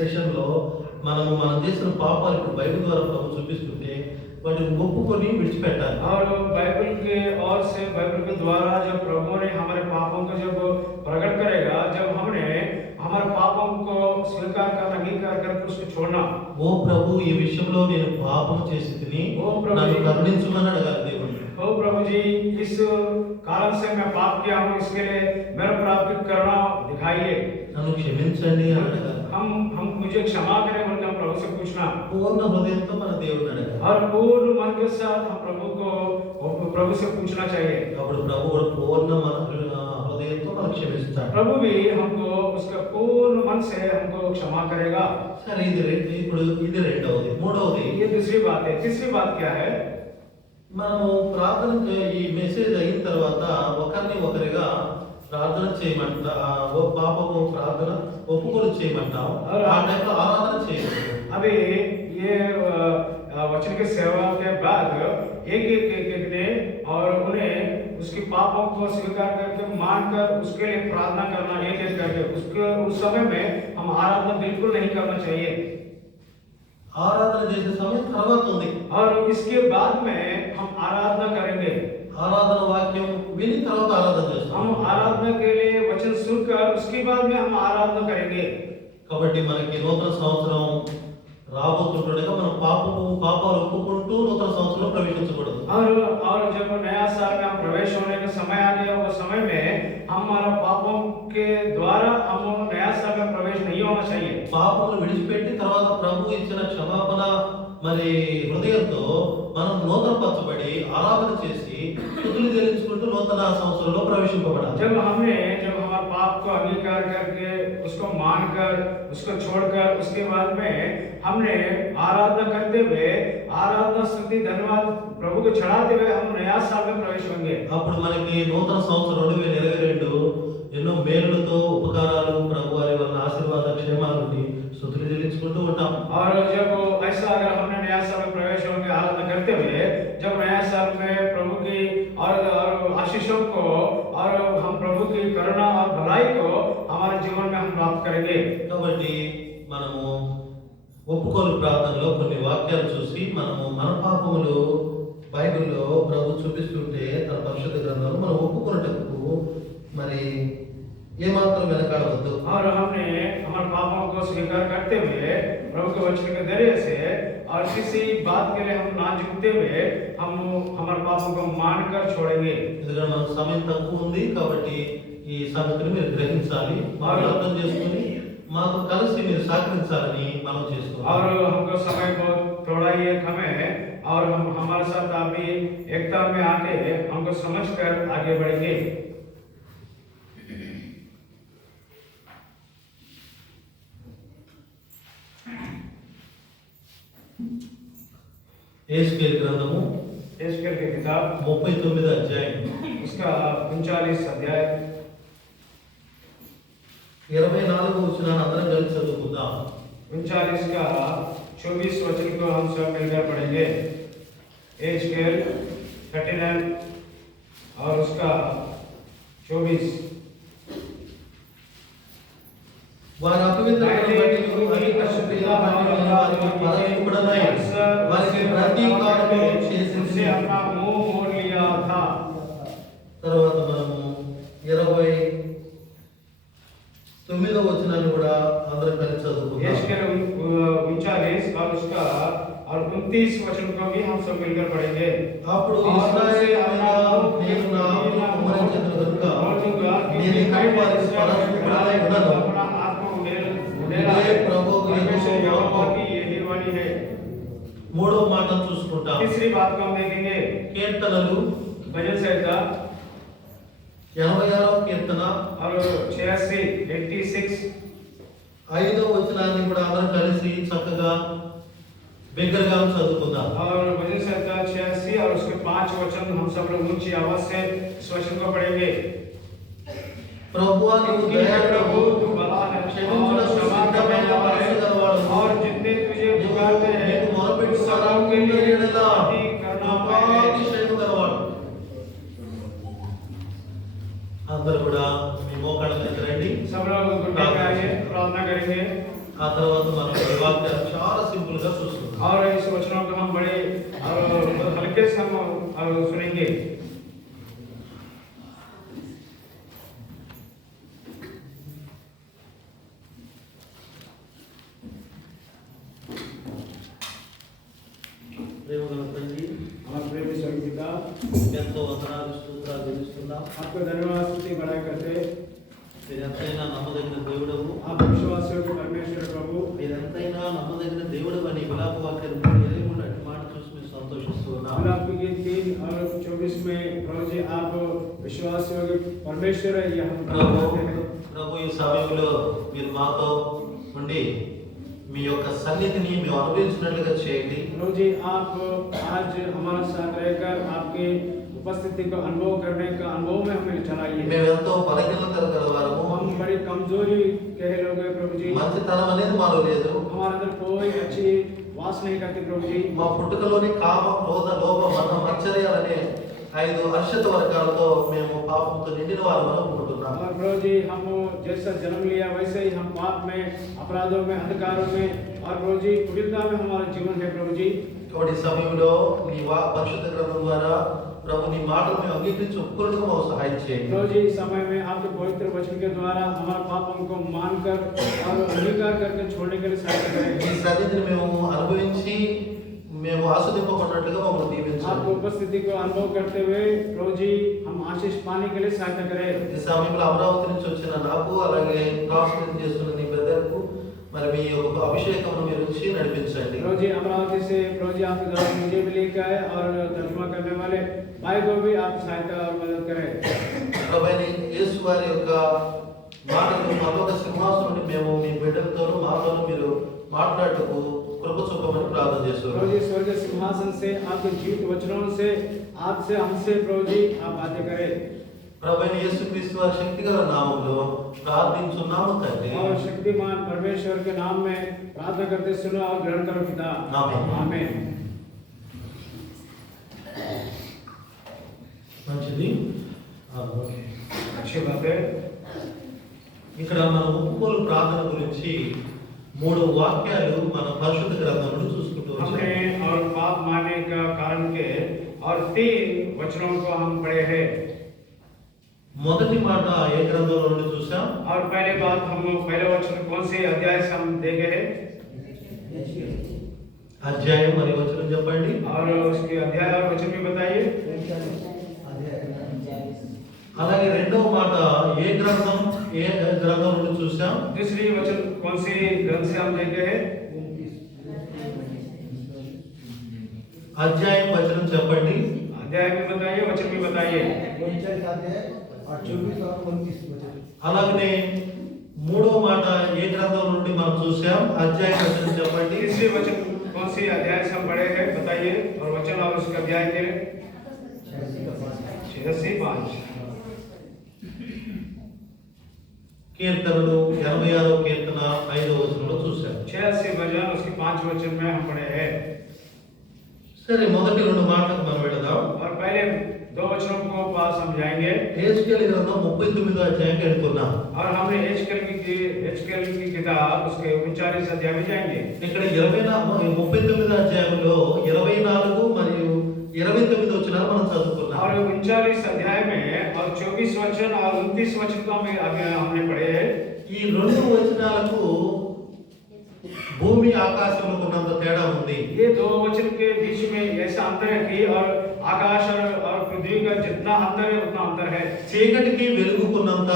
సెషన్‌లో మనం చేసిన పాపాలు ఇప్పుడు బైబిల్ ద్వారా ప్రభు చూపిస్తుంటే వాటిని ఒప్పుకొని విడిచిపెట్టాలి. और बाइबल के ओर से बाइबल के द्वारा जब प्रभु ने हमारे पापों को जब प्रकट करेगा, जब हमने हमारे पापों को स्वीकार करना, अंगीकार करके उसको छोड़ना, ఓ ప్రభు ఈ విషయంలో నేను పాపం చేసి తిని ఓ ప్రభు, నన్ను కరుణించమని అడగాలి దేవుణ్ణి. ओ प्रभु जी इस कारण से मैं पाप किया हूँ, इसके लिए मेरा प्राप्त करना दिखाइए, నన్ను క్షమించండి అని అడగాలి. हम मुझे क्षमा करें बोलकर हम प्रभु से पूछना, పూర్ణ హృదయంతో మన దేవుడిని అడగాలి. और पूर्ण मन के साथ हम प्रभु से पूछना चाहिए. అప్పుడు ప్రభు కూడా పూర్ణ మన హృదయంతో మనకు క్షమిస్తాడు. प्रभु भी हमको उसका पूर्ण मन से हमको क्षमा करेगा. సరే ఇప్పుడు ఇది రెండవది. మూడవది, ये दूसरी बात है. तीसरी बात क्या है? మనము ప్రార్థన ఈ మెసేజ్ అయిన తర్వాత ఒకరిని ఒకరిగా ప్రార్థన చేయమంటా, ఓ పాపము ప్రార్థన ఒప్పుకొని చేయమంటాం. ఆ టైంలో ఆరాధన చేయాలి. अभी ये वचन की सेवा के बाद एक ने और उन्हें उसके पापों को स्वीकार करके मानकर उसके लिए प्रार्थना करना, एक करके उसके उस समय में हम आराधना बिल्कुल नहीं करना चाहिए. ఆరాధన చేసే సమయం తర్వాత ఉంది. और इसके बाद में हम आराधना करेंगे. ఆరాధన వాక్యం విని తర్వాత ఆరాధన చేస్తాం. हम आराधना के लिए वचन सुनकर उसके बाद में हम आराधना करेंगे. కాబట్టి మనకి నూతన సంవత్సరం రాబోతుండగా మనం పాపాలు ఒప్పుకుంటూ నూతన సంవత్సరంలో ప్రవేశించకూడదు. और जब नया साल में हम प्रवेश होने का समय आ गया, उस समय में हमारा पापों के द्वारा हम नया साल में प्रवेश नहीं होना चाहिए. పాపమును విడిచిపెట్టి తర్వాత ప్రభు ఇచ్చిన క్షమాపణ మరి హృదయంతో మనం నూతనపరచబడి ఆరాధన చేసి స్తుతులు చెల్లించుకుంటూ నూతన సంవత్సరంలో ప్రవేశింపబడాలి. जब हमारे पाप को अंगीकार करके उसको मानकर उसको छोड़कर उसके बाद में हमने आराधना करते हुए आराधना स्तुति धन्यवाद प्रभु को चढ़ाते हुए हम नया साल में प्रवेश होंगे. అప్పుడు మనకి నూతన సంవత్సరం 2022 ఎన్నో మేలులతో ఉపకారాలు ప్రభు వారి వల్ల ఆశీర్వాద క్షేమాలని స్తుతులు చెల్లించుకుంటూ ఉంటాం. और जब ऐसा अगर हमने नया साल में प्रवेश होंगे आराधना करते हुए, जब नया साल में प्रभु की और आशीषों को और हम प्रभु की करुणा और भलाई को हमारे जीवन में हम प्राप्त करेंगे. కాబట్టి మనము ఒప్పుకోలు ప్రార్థనలో కొన్ని వాక్యాలు చూసి మనము మన పాపములు బైబిల్లో ప్రభు చూపిస్తుంటే తన పరిశుద్ధ గ్రంథంలో మనం ఒప్పుకున్నటకు మరి ఏమాత్రం వెనకాడవద్దు. और हमने हमारे पापों को स्वीकार करते हुए प्रभु के वचन के जरिए से और किसी बात के लिए हम ना झुकते हुए हम हमारे पापों को मानकर छोड़ेंगे. ఎందుకంటే మనకు సమయం తక్కువ ఉంది కాబట్టి ఈ సంగతిని మీరు గ్రహించాలి, మాకు అర్థం చేసుకుని మాకు కలిసి మీరు సహకరించాలని మనం చేసుకోవాలి. और हमको समय बहुत थोड़ा ही कम है और हम हमारे साथ आप भी एकता में आके हमको समझकर आगे बढ़ेंगे. ఎహెజ్కేలు గ్రంథము एस्केल की किताब 39వ అధ్యాయం उसका 39 अध्याय 24వ వచనాన్ని అందరం కలిసి చదువుకుందాం. 39 का 24 वचन को हम सब मिलकर पढ़ेंगे. एस्केल 39 और उसका 24. వారి అపవిత్రతను బట్టి అధిక శుద్ధిగా వారికి పరస్పరమై వారికి ప్రతీకారము చేసి अपना मुंह मोड़ लिया था. తర్వాత మనము 29వ వచనాన్ని కూడా అందరం కలిసి చదువుకుందాం. एस्केल 39 और उसका और 29 वचन को भी हम सब मिलकर पढ़ेंगे. అప్పుడు ఇశ్రాయేలీయులారా, నేను నా ఆత్మను కుమ్మరించెదను గనుక నేను ఇక వారికి పరస్పరమై ఉండను. ఇదే ప్రభువుకు యెహోవా వాక్కు. మూడవ మాటను చూసుకుంటాం. तीसरी बात को हम देखेंगे. కీర్తనలు भजन संहिता 86వ కీర్తన और 86 5వ వచనాన్ని కూడా అందరం కలిసి చక్కగా బిగ్గరగా చదువుకుందాం. और भजन संहिता 86 और उसके 5 वचन हम सब लोग ऊंची आवाज से इस वचन को पढ़ेंगे. ప్రభువా నీవు దయాళువు, तू भला है, క్షమించుటకు क्षमा करने वाला है, సిద్ధమైనవాడు. और जितने तुझे पुकारते हैं నీకు మొరపెట్టు सबों के लिए अति करुणामय है. అతిశయము గలవాడు. అందరూ కూడా మీ మోకాళ్ళ మీద రండి. सब लोग घुटने पे आएंगे, प्रार्थना करेंगे. ఆ తర్వాత ఉన్నప్పుడు మనం ఈ వాక్యాలు చాలా సింపుల్ గా చూస్తున్నాం. और इस वचनों को हम बड़े और हल्के से हम सुनेंगे। ప్రేమగల తండ్రి, हमारे प्रेम स्वर्गीय पिता, ఎంతో వందనాలు స్తోత్రాలు చెల్లిస్తున్నాం. आपको धन्यवाद स्तुति बड़ाई करते। మీరు ఎంతైనా నమ్మదగిన దేవుడవు, आप विश्वासियों के परमेश्वर प्रभु, మీరు ఎంతైనా నమ్మదగిన దేవుడు అని విలాప వాక్యం ఎలిమున్నట్టు మాట చూసి మేము సంతోషిస్తూ ఉన్నాం. फिलिप्पी के 3 और 24 में प्रभु जी आप विश्वासियों के परमेश्वर है, ये हम जानते हैं। ప్రభు ఈ సమయంలో మీరు మాతో ఉండి మీ యొక్క సన్నిధిని మేము అనుభవించినట్లుగా చేయండి. प्रभु जी आप आज हमारे साथ रहकर आपके उपस्थिति को अनुभव करने का अनुभव में हमें चलाइए। మేము ఎంతో బలహీనత గలవారము, हम बड़ी कमजोरी कह लोग हैं प्रभु जी, మంచితనం అనేది మాలో లేదు. हमारे अंदर कोई अच्छी वास नहीं करती प्रभु जी। మా పుట్టుకలోని కామ, క్రోధ, లోభ, మద, మత్సర్యాలనే 5 అర్షత వర్గాలతో మేము పాపంతో నిండిన వారమని అనుకుంటున్నాం. और प्रभु जी हम जैसा जन्म लिया वैसे ही हम पाप में, अपराधों में, अंधकारों में और प्रभु जी कुटिलता में हमारा जीवन है प्रभु जी। కాబట్టి ఈ సమయంలో నీ పరిశుద్ధ గ్రంథం ద్వారా ప్రభు నీ మాటలు మేము అంగీకరించి ఒప్పుకున్నట్టుగా మాకు సహాయం చేయండి. प्रभु जी इस समय में आपके पवित्र वचन के द्वारा हमारे पापों को मानकर और अंगीकार करके छोड़ने के लिए सहायता करें। ఈ సన్నిధిని మేము అనుభవించి మేము ఆస్వాదింపబడినట్లుగా మమ్మల్ని దీవించండి. आपको उपस्थिति को अनुभव करते हुए प्रभु जी हम आशीष पाने के लिए सहायता करें। ఈ సమయంలో అమరావతి నుంచి వచ్చిన నాకు, అలాగే ట్రాన్స్లేట్ చేస్తున్న నీ బ్రదర్కు మరి మీ యొక్క అభిషేకమును మీరు ఉంచి నడిపించండి. प्रभु जी अमरावती से प्रभु जी आपके द्वारा मुझे भी लेकर आए और तर्जुमा करने वाले भाई को भी आप सहायता और मदद करें। ప్రభువైన యేసు వారి యొక్క మాటలు పరలోక సింహాసనం నుండి మేము మీ బిడ్డలతోనూ మాతోనూ మీరు మాట్లాడటకు కృప చూపమని ప్రార్థన प्रभु చేస్తున్నాం. जी स्वर्ग सिंहासन से आपके जीवित वचनों से आपसे हमसे प्रभु जी आप बातें करें। ప్రభువైన యేసుక్రీస్తు వారి శక్తిగల నామములో ప్రార్థించున్నాము తండ్రి. और शक्तिमान परमेश्वर के नाम में प्रार्थना करते सुनो और ग्रहण करो पिता। आमीन। आमीन। మంచిది. ఓకే. अच्छी बात है। ఇక్కడ మన ఒప్పుకోలు ప్రార్థన గురించి 3 వాక్యాలు మన పరిశుద్ధ గ్రంథంలో చూసుకుంటూ हमने వచ్చాం. और पाप मानने का कारण के और 3 वचनों को हम पढ़े हैं। మొదటి మాట ఏ గ్రంథంలో నుండి చూసాం? और पहले बात हम पहले वचन कौन से अध्याय से हम देखे हैं? అధ్యాయం మరియు వచనం చెప్పండి. और उसके अध्याय और वचन भी बताइए। అలాగే రెండవ మాట ఏ గ్రంథం నుండి చూసాం? दूसरी वचन कौन सी ग्रंथ से हम देखे हैं? అధ్యాయం వచనం చెప్పండి. अध्याय भी बताइए, वचन भी बताइए। అలాగనే మూడవ మాట ఏ గ్రంథం నుండి మనం చూసాం? అధ్యాయం వచనం చెప్పండి. तीसरी वचन कौन सी अध्याय से हम पढ़े हैं बताइए, और वचन और उसका अध्याय के 86:5। కీర్తనలు 86వ కీర్తన 5వ వచనంలో చూసాం. 86 वचन उसके 5 वचन में हम पढ़े हैं। సరే, మొదటి 2 మాటలకు మనం వెళదాం. और पहले 2 वचनों को पास हम जाएंगे। హెజ్కేలు గ్రంథం 39వ అధ్యాయానికి వెళ్తున్నాం. और हमने एचकेल की किताब उसके 39 अध्याय में जाएंगे। ఇక్కడ 39వ అధ్యాయంలో 24 మరియు 29 వచనాలు మనం చదువుకున్నాం. और 39 अध्याय में और 24 वचन और 29 वचन को हमने पढ़े हैं। ఈ 2 వచనాలకు భూమి ఆకాశములకు ఉన్నంత తేడా ఉంది. ये 2 वचन के बीच में ऐसा अंतर है कि और आकाश और पृथ्वी का जितना अंतर है उतना अंतर है। చీకటికి వెలుగుకున్నంత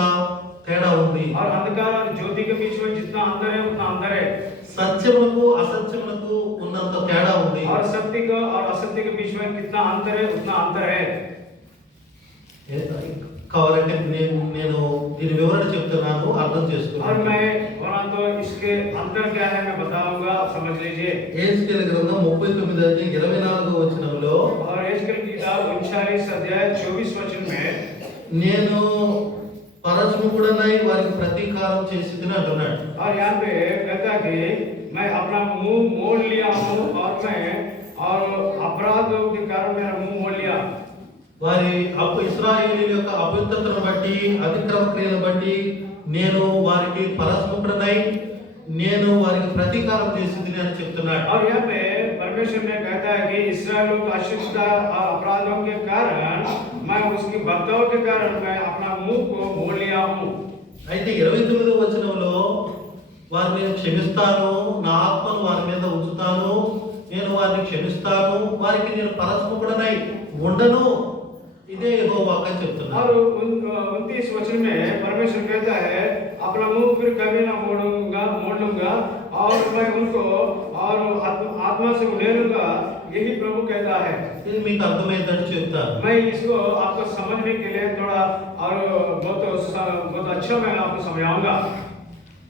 తేడా ఉంది. और अंधकार और ज्योति के बीच में जितना अंतर है उतना अंतर है। సత్యములకు అసత్యములకు ఉన్నంత తేడా ఉంది. और सत्य का और असत्य के बीच में कितना अंतर है उतना अंतर है। కావాలంటే నేను దీని వివరణ చెప్తున్నాను, అర్థం और చేసుకోండి. मैं वरना तो इसके अंतर क्या है मैं बताऊंगा, आप समझ लीजिए। హెజ్కేలు గ్రంథం 39వ అధ్యాయం 24వ వచనంలో और एचकेल की किताब 39 अध्याय 24 वचन में నేను పరజముకుడనై వారికి ప్రతీకారం చేసిదని అంటున్నాడు. और यहाँ पे कहता है कि मैं अपना मुंह मोड़ लिया हूँ और मैं और अपराधों के कारण मेरा मुंह मोड़ लिया। వారి ఇశ్రాయేలీయుల యొక్క అపవిత్రతను బట్టి, అతిక్రమ క్రియలను బట్టి నేను వారికి పరస్ముకుడనై నేను వారికి ప్రతీకారం చేసింది అని చెప్తున్నాడు. और यहाँ पे परमेश्वर ने कहता है कि इसराइल लोग अशिष्टता और अपराधों के कारण मैं उसकी बर्ताव के कारण मैं अपना मुंह को मोड़ लिया हूँ। అయితే 29వ వచనంలో వారిని నేను క్షమిస్తాను, నా ఆత్మను వారి మీద ఉంచుతాను, నేను వారిని క్షమిస్తాను, వారికి నేను పరస్పరుడనై ఉండను, ఇదే యెహోవా వాక్కు అని చెప్తున్నాడు. और 29 वचन में परमेश्वर कहता है अपना मुंह फिर कभी ना मोड़ लूंगा और मैं उनको और आत्मा से ले लूंगा, यही प्रभु कहता है। ఇది మీకు అర్థమయ్యేటట్టు చెప్తాను. मैं इसको आपको समझने के लिए थोड़ा और बहुत अच्छा मैं आपको समझाऊंगा।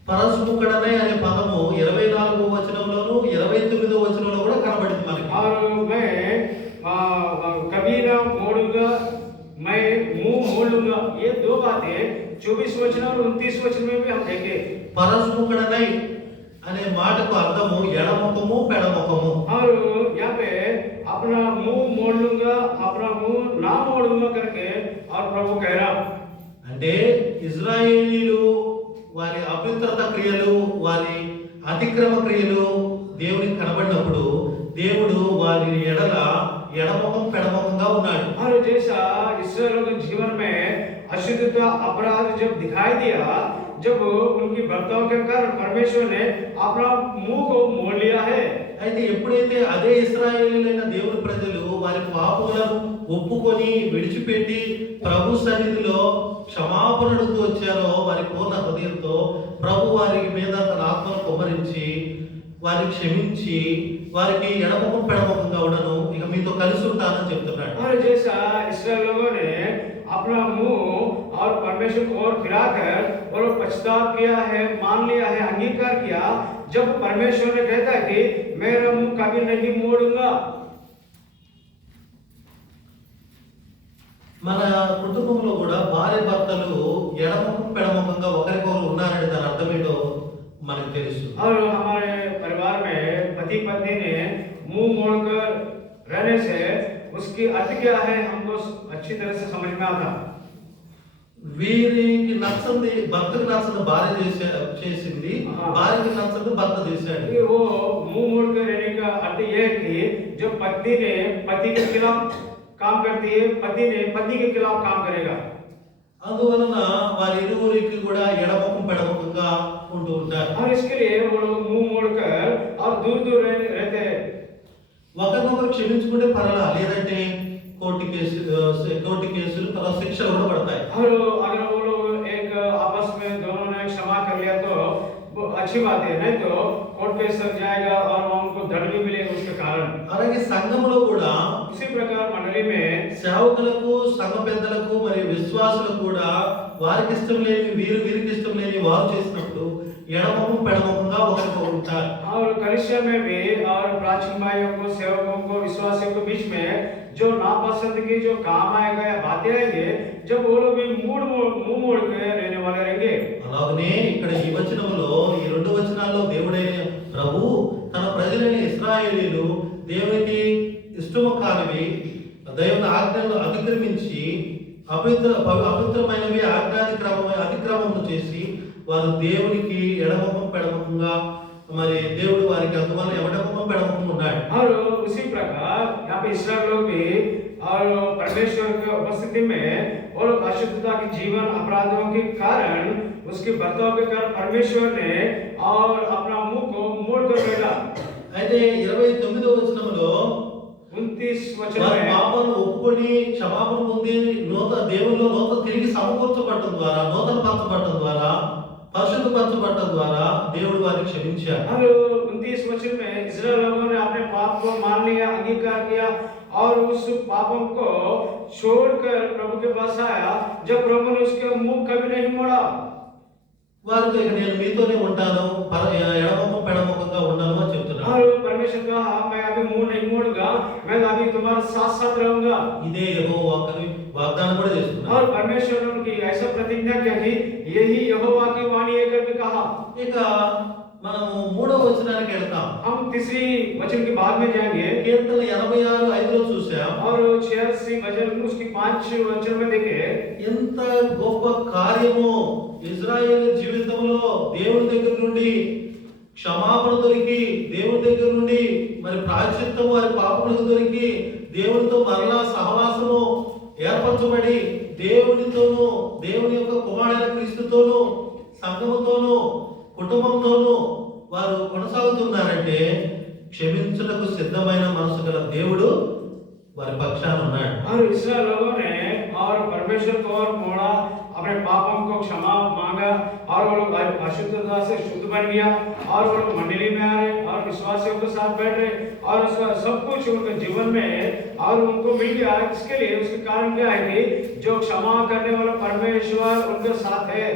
పరస్ముఖుడనే అనే పదము 24వ వచనంలోను 29వ వచనంలో కూడా కనబడింది మనకి. और मैं कभी ना मोड़ूंगा, मैं मुंह मोड़ लूंगा, ये दो बातें 24 वचन और 29 वचन में भी हम देखें। పరస్ముఖుడనై అనే మాటకు అర్థము ఎడముఖము పెడముఖము. और यहाँ पे अपना मुंह मोड़ लूंगा, अपना मुंह ना मोड़ूंगा करके और प्रभु कह रहा అంటే ఇజ్రాయేలీలు వారి అపవిత్రత క్రియలు, వారి అతిక్రమ క్రియలు దేవునికి కనబడినప్పుడు దేవుడు వారి ఎడల ఎడముఖం పెడముఖంగా ఉన్నాడు. और जैसा इस्राएल के जीवन में अशुद्धता अपराध जब दिखाई दिया, जब उनकी बर्ताव के कारण परमेश्वर ने अपना मुंह को मोड़ लिया है। అయితే ఎప్పుడైతే అదే ఇశ్రాయేలీలైన దేవుని ప్రజలు వారి పాపములను ఒప్పుకొని విడిచిపెట్టి ప్రభు సన్నిధిలో క్షమాపణతో వచ్చారో, వారి పూర్ణ హృదయంతో ప్రభు వారి మీద తన ఆత్మను కుమ్మరించి వారిని క్షమించి వారికి ఎడముఖం పెడముఖంగా ఉండను, ఇక మీతో కలిసి ఉంటానని చెప్తున్నాడు. और जैसा इस्राएल लोगों ने अपना मुंह और परमेश्वर को और फिराकर और पछतावा किया है, मान लिया है, अंगीकार किया, जब परमेश्वर ने कहता है कि मेरा मुंह कभी नहीं मोड़ूंगा। మన కుటుంబంలో కూడా భార్య భర్తలు ఎడముఖం పెడముఖంగా ఒకరికొకరు ఉన్నారని దాని అర్థం ఏంటో మనకు తెలుసు. और हमारे परिवार में पति पत्नी ने मुंह मोड़कर रहने से उसकी अर्थ क्या है हमको अच्छी तरह से समझ में आता। వీరికి నచ్చంది భర్తకు నచ్చని భార్య చేసింది, భార్యకి నచ్చని భర్త చేశాడు. कि वो मुंह मोड़कर रहने का अर्थ यह है कि जो पत्नी ने पति के खिलाफ काम करती है, पति ने पत्नी के खिलाफ काम करेगा। అందువలన వారి ఇరువురికి కూడా ఎడముఖం పెడముఖంగా ఉంటూ ఉంటారు. और इसके लिए वो लोग मुंह मोड़कर और दूर दूर रहते हैं। ఒకరినొకరు క్షమించుకుంటే పర్వాలా, లేదంటే కోర్టు కేసులు తర్వాత శిక్షలు కూడా పడతాయి. और अगर वो लोग एक आपस में दोनों ने क्षमा कर लिया तो वो अच्छी बात है, नहीं तो कोर्ट केस तक जाएगा और उनको दंड भी मिलेगा उसके कारण। అలాగే సంఘంలో కూడా उसी प्रकार मंडली में సేవకులకు, సంఘ పెద్దలకు మరియు విశ్వాసులకు కూడా వారికి ఇష్టం లేని వీరికి ఇష్టం లేని వారు చేసినప్పుడు ఎడముఖం పెడముఖంగా ఒకరికొకరు ఉంటారు. और कलिसिया में भी और प्राचीन भाइयों को, सेवकों को, विश्वासियों के बीच में जो नापसंद की जो काम आएगा या बातें आएंगे, जब वो लोग भी मुंह मोड़ के रहने वाले रहेंगे। అలాగనే ఇక్కడ ఈ వచనంలో, ఈ 2 వచనాల్లో దేవుడైన ప్రభు తన ప్రజలైన ఇశ్రాయేలీలు దేవునికి ఇష్టము కానివి దేవుని ఆజ్ఞలను అతిక్రమించి అపవిత్రమైనవి అతిక్రమము చేసి వారు దేవునికి ఎడముఖం పెడముఖంగా, మరి దేవుడు వారికి అందువల్ల ఎడముఖం పెడముఖం ఉన్నాడు. और उसी प्रकार यहाँ पे इस्राएल लोग भी और परमेश्वर की उपस्थिति में वो लोग अशुद्धता के जीवन, अपराधों के कारण, उसके बर्ताव के कारण परमेश्वर ने और अपना मुंह को मोड़ कर बैठा। అయితే 29వ వచనంలో 29 वचन వారి में పాపాలను ఒప్పుకొని క్షమాపణ పొంది దేవుల్లో నూతన తిరిగి సమకూర్చబడటం ద్వారా, నూతన పరచబడటం ద్వారా, పరిశుద్ధపరచబడటం ద్వారా దేవుడు వారిని క్షమించారు. और 29 वचन में इस्राएल लोगों ने अपने पाप को मान लिया, अंगीकार किया और उस पापों को छोड़कर प्रभु के पास आया, जब प्रभु ने उसके मुंह कभी नहीं मोड़ा। వారితో ఇక నేను మీతోనే ఉంటాను, ఎడముఖం పెడముఖంగా ఉండను అని చెప్తున్నాను. और परमेश्वर कहा मैं अभी मुंह नहीं मोड़ूंगा, मैं अभी तुम्हारे साथ साथ रहूंगा। ఇదే యెహోవా వాక్కుని వాగ్దానం కూడా చేస్తున్నాడు. और परमेश्वर ने उनकी ऐसा प्रतिज्ञा किया कि यही यहोवा की वाणी है करके कहा। ఇక మనము 3వ వచనానికి వెళ్తాం. हम तीसरी वचन के बाद में जाएंगे కీర్తన 86:5లో చూసాం. और 86 वचन उसकी 5 वचन में देखे ఎంత గొప్ప కార్యము ఇజ్రాయేల్ జీవితంలో దేవుని దగ్గర నుండి క్షమాపణ దొరికి దేవుని దగ్గర నుండి మరి ప్రాయశ్చిత్తము వారి పాపములకు దొరికి దేవునితో మరలా సహవాసము ఏర్పరచబడి దేవునితోనూ దేవుని యొక్క కుమారుడైన క్రీస్తుతోనూ సంఘముతోనూ కుటుంబంతోనూ వారు కొనసాగుతున్నారంటే క్షమించుటకు సిద్ధమైన మనసు గల దేవుడు వారి పక్షాన ఉన్నాడు. और इसराइल लोगों ने और परमेश्वर को और मोड़ा, अपने पापों को क्षमा मांगा और वो लोग अशुद्धता से शुद्ध बन गया और वो लोग मंडली में आ रहे और विश्वासियों के साथ बैठ रहे और उसका सब कुछ उनके जीवन में और उनको मिल गया। इसके लिए उसके कारण क्या है कि जो क्षमा करने वाला परमेश्वर उनके साथ है।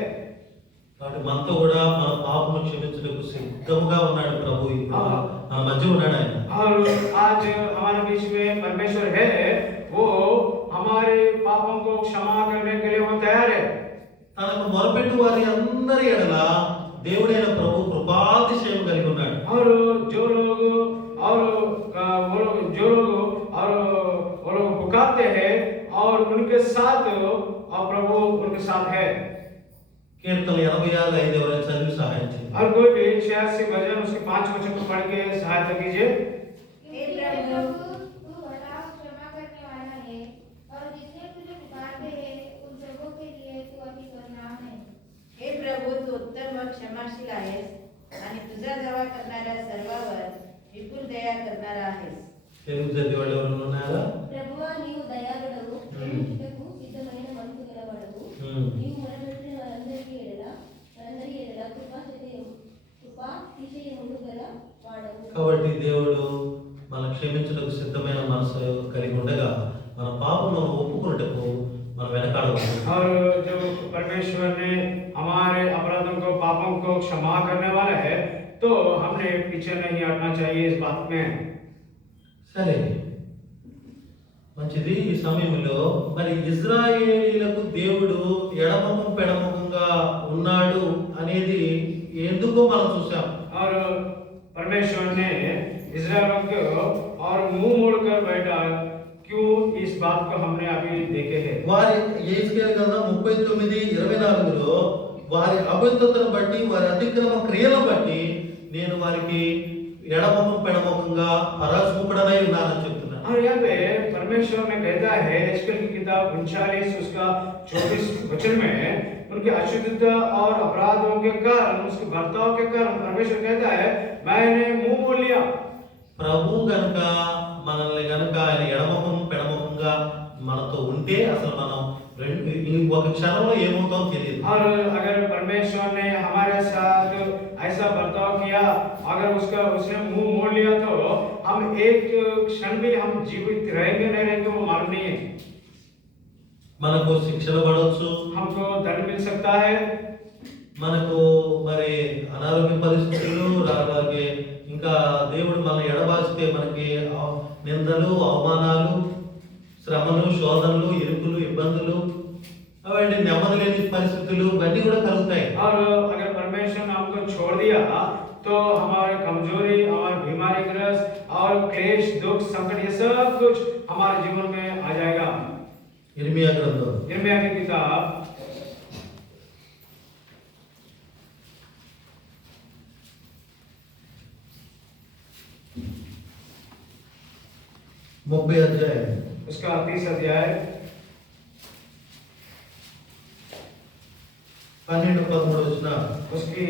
కాబట్టి మనతో కూడా మన పాపము క్షమించుటకు సిద్ధంగా ఉన్నాడు ప్రభు. మన మధ్య ఉన్నాడు ఆయన. और आज हमारे बीच में परमेश्वर है, वो हमारे पापों को क्षमा करने के लिए वो तैयार है। తనకు మొరపెట్టు వారి అందరి ఎడల దేవుడైన ప్రభు కృపాతిశయం కలిగి ఉన్నాడు. और जो लोग वो लोग पुकारते हैं और उनके साथ और प्रभु उनके साथ है। కీర్తన 86:5 ఎవరైనా చదివి సహాయం చేయండి. और कोई भी 86 भजन उसके 5 वचन को पढ़ के सहायता कीजिए। हे प्रभु, तू भला और क्षमा करने वाला है और जितने तुझे पुकारते हैं उन सबों के लिए तू अति करुणा है। हे प्रभु, तू उत्तम व क्षमाशील आहेस आणि तुझा दावा करणाऱ्या सर्वांवर विपुल दया करणारा आहेस. తెలుగు చదివే వాళ్ళు ఎవరైనా ఉన్నారా? ప్రభువా, నీవు దయాళుడవు, క్షమించుటకు సిద్ధమైన మనసు గలవాడవు. నీవు మొరపెట్టిన వారందరి ఎడల కృపాతిశయములు గల వాడవు. కాబట్టి దేవుడు మన క్షమించుటకు సిద్ధమైన మనసు కలిగి ఉండగా మన పాపమును ఒప్పుకొనుటకు మనం వెనకాడకూడదు. और जो परमेश्वर ने हमारे अपराधों को पापों को क्षमा करने वाला है तो हमने पीछे नहीं हटना चाहिए इस बात में। సరే, మంచిది. ఈ సమయంలో మరి ఇజ్రాయేలీలకు దేవుడు ఎడమముఖం పెడముఖంగా ఉన్నాడు అనేది ఎందుకో మనం చూసాం. और परमेश्वर ने इस्राएलियों को और मुंह मोड़कर बैठा, क्यों, इस बात को हमने अभी देखे हैं। వారి యెహెజ్కేలు గ్రంథం 39:24లో వారి అవిధతను బట్టి వారి అతిక్రమ క్రియలను బట్టి నేను వారికి ఎడమముఖం పెడముఖంగా పరాజూపుడనై ఉన్నానని చెప్తున్నాను. और यहाँ पे परमेश्वर ने कहता है यहेजकेल की किताब 39 उसका 24 वचन में उनकी अशुद्धता और अपराधों के कारण, उसके बर्ताव के कारण परमेश्वर कहता है मैंने मुंह मोड़ लिया। ప్రభు గనుక మనల్ని గనుక ఆయన ఎడమముఖం పెడముఖంగా మనతో ఉంటే అసలు మనం ఒక క్షణంలో ఏమవుతామో తెలియదు. और अगर परमेश्वर ने हमारे साथ ऐसा बर्ताव किया, अगर उसने मुंह मोड़ लिया तो हम एक क्षण भी हम जीवित रहेंगे नहीं रहेंगे वो मालूम नहीं है। మనకు శిక్షణ పడవచ్చు, हमको दंड मिल सकता है, మనకు మరి అనారోగ్య పరిస్థితులు అలాగే ఇంకా దేవుడు మన ఎడబాస్తే మనకి నిందలు, అవమానాలు, శ్రమలు, శోధనలు, ఇరుకులు, ఇబ్బందులు, అవన్నీ నెమ్మది లేని పరిస్థితులు ఇవన్నీ కూడా కలుగుతాయి. और अगर परमेश्वर ने हमको छोड़ दिया तो हमारे कमजोरी, हमारे बीमारी ग्रस्त और क्लेश, दुख, संकट ये सब कुछ हमारे जीवन में आ जाएगा। इर्मिया ग्रंथम यिर्मयाह की किताब 30 अध्याय उसका 30 अध्याय 12-13 वचन उसकी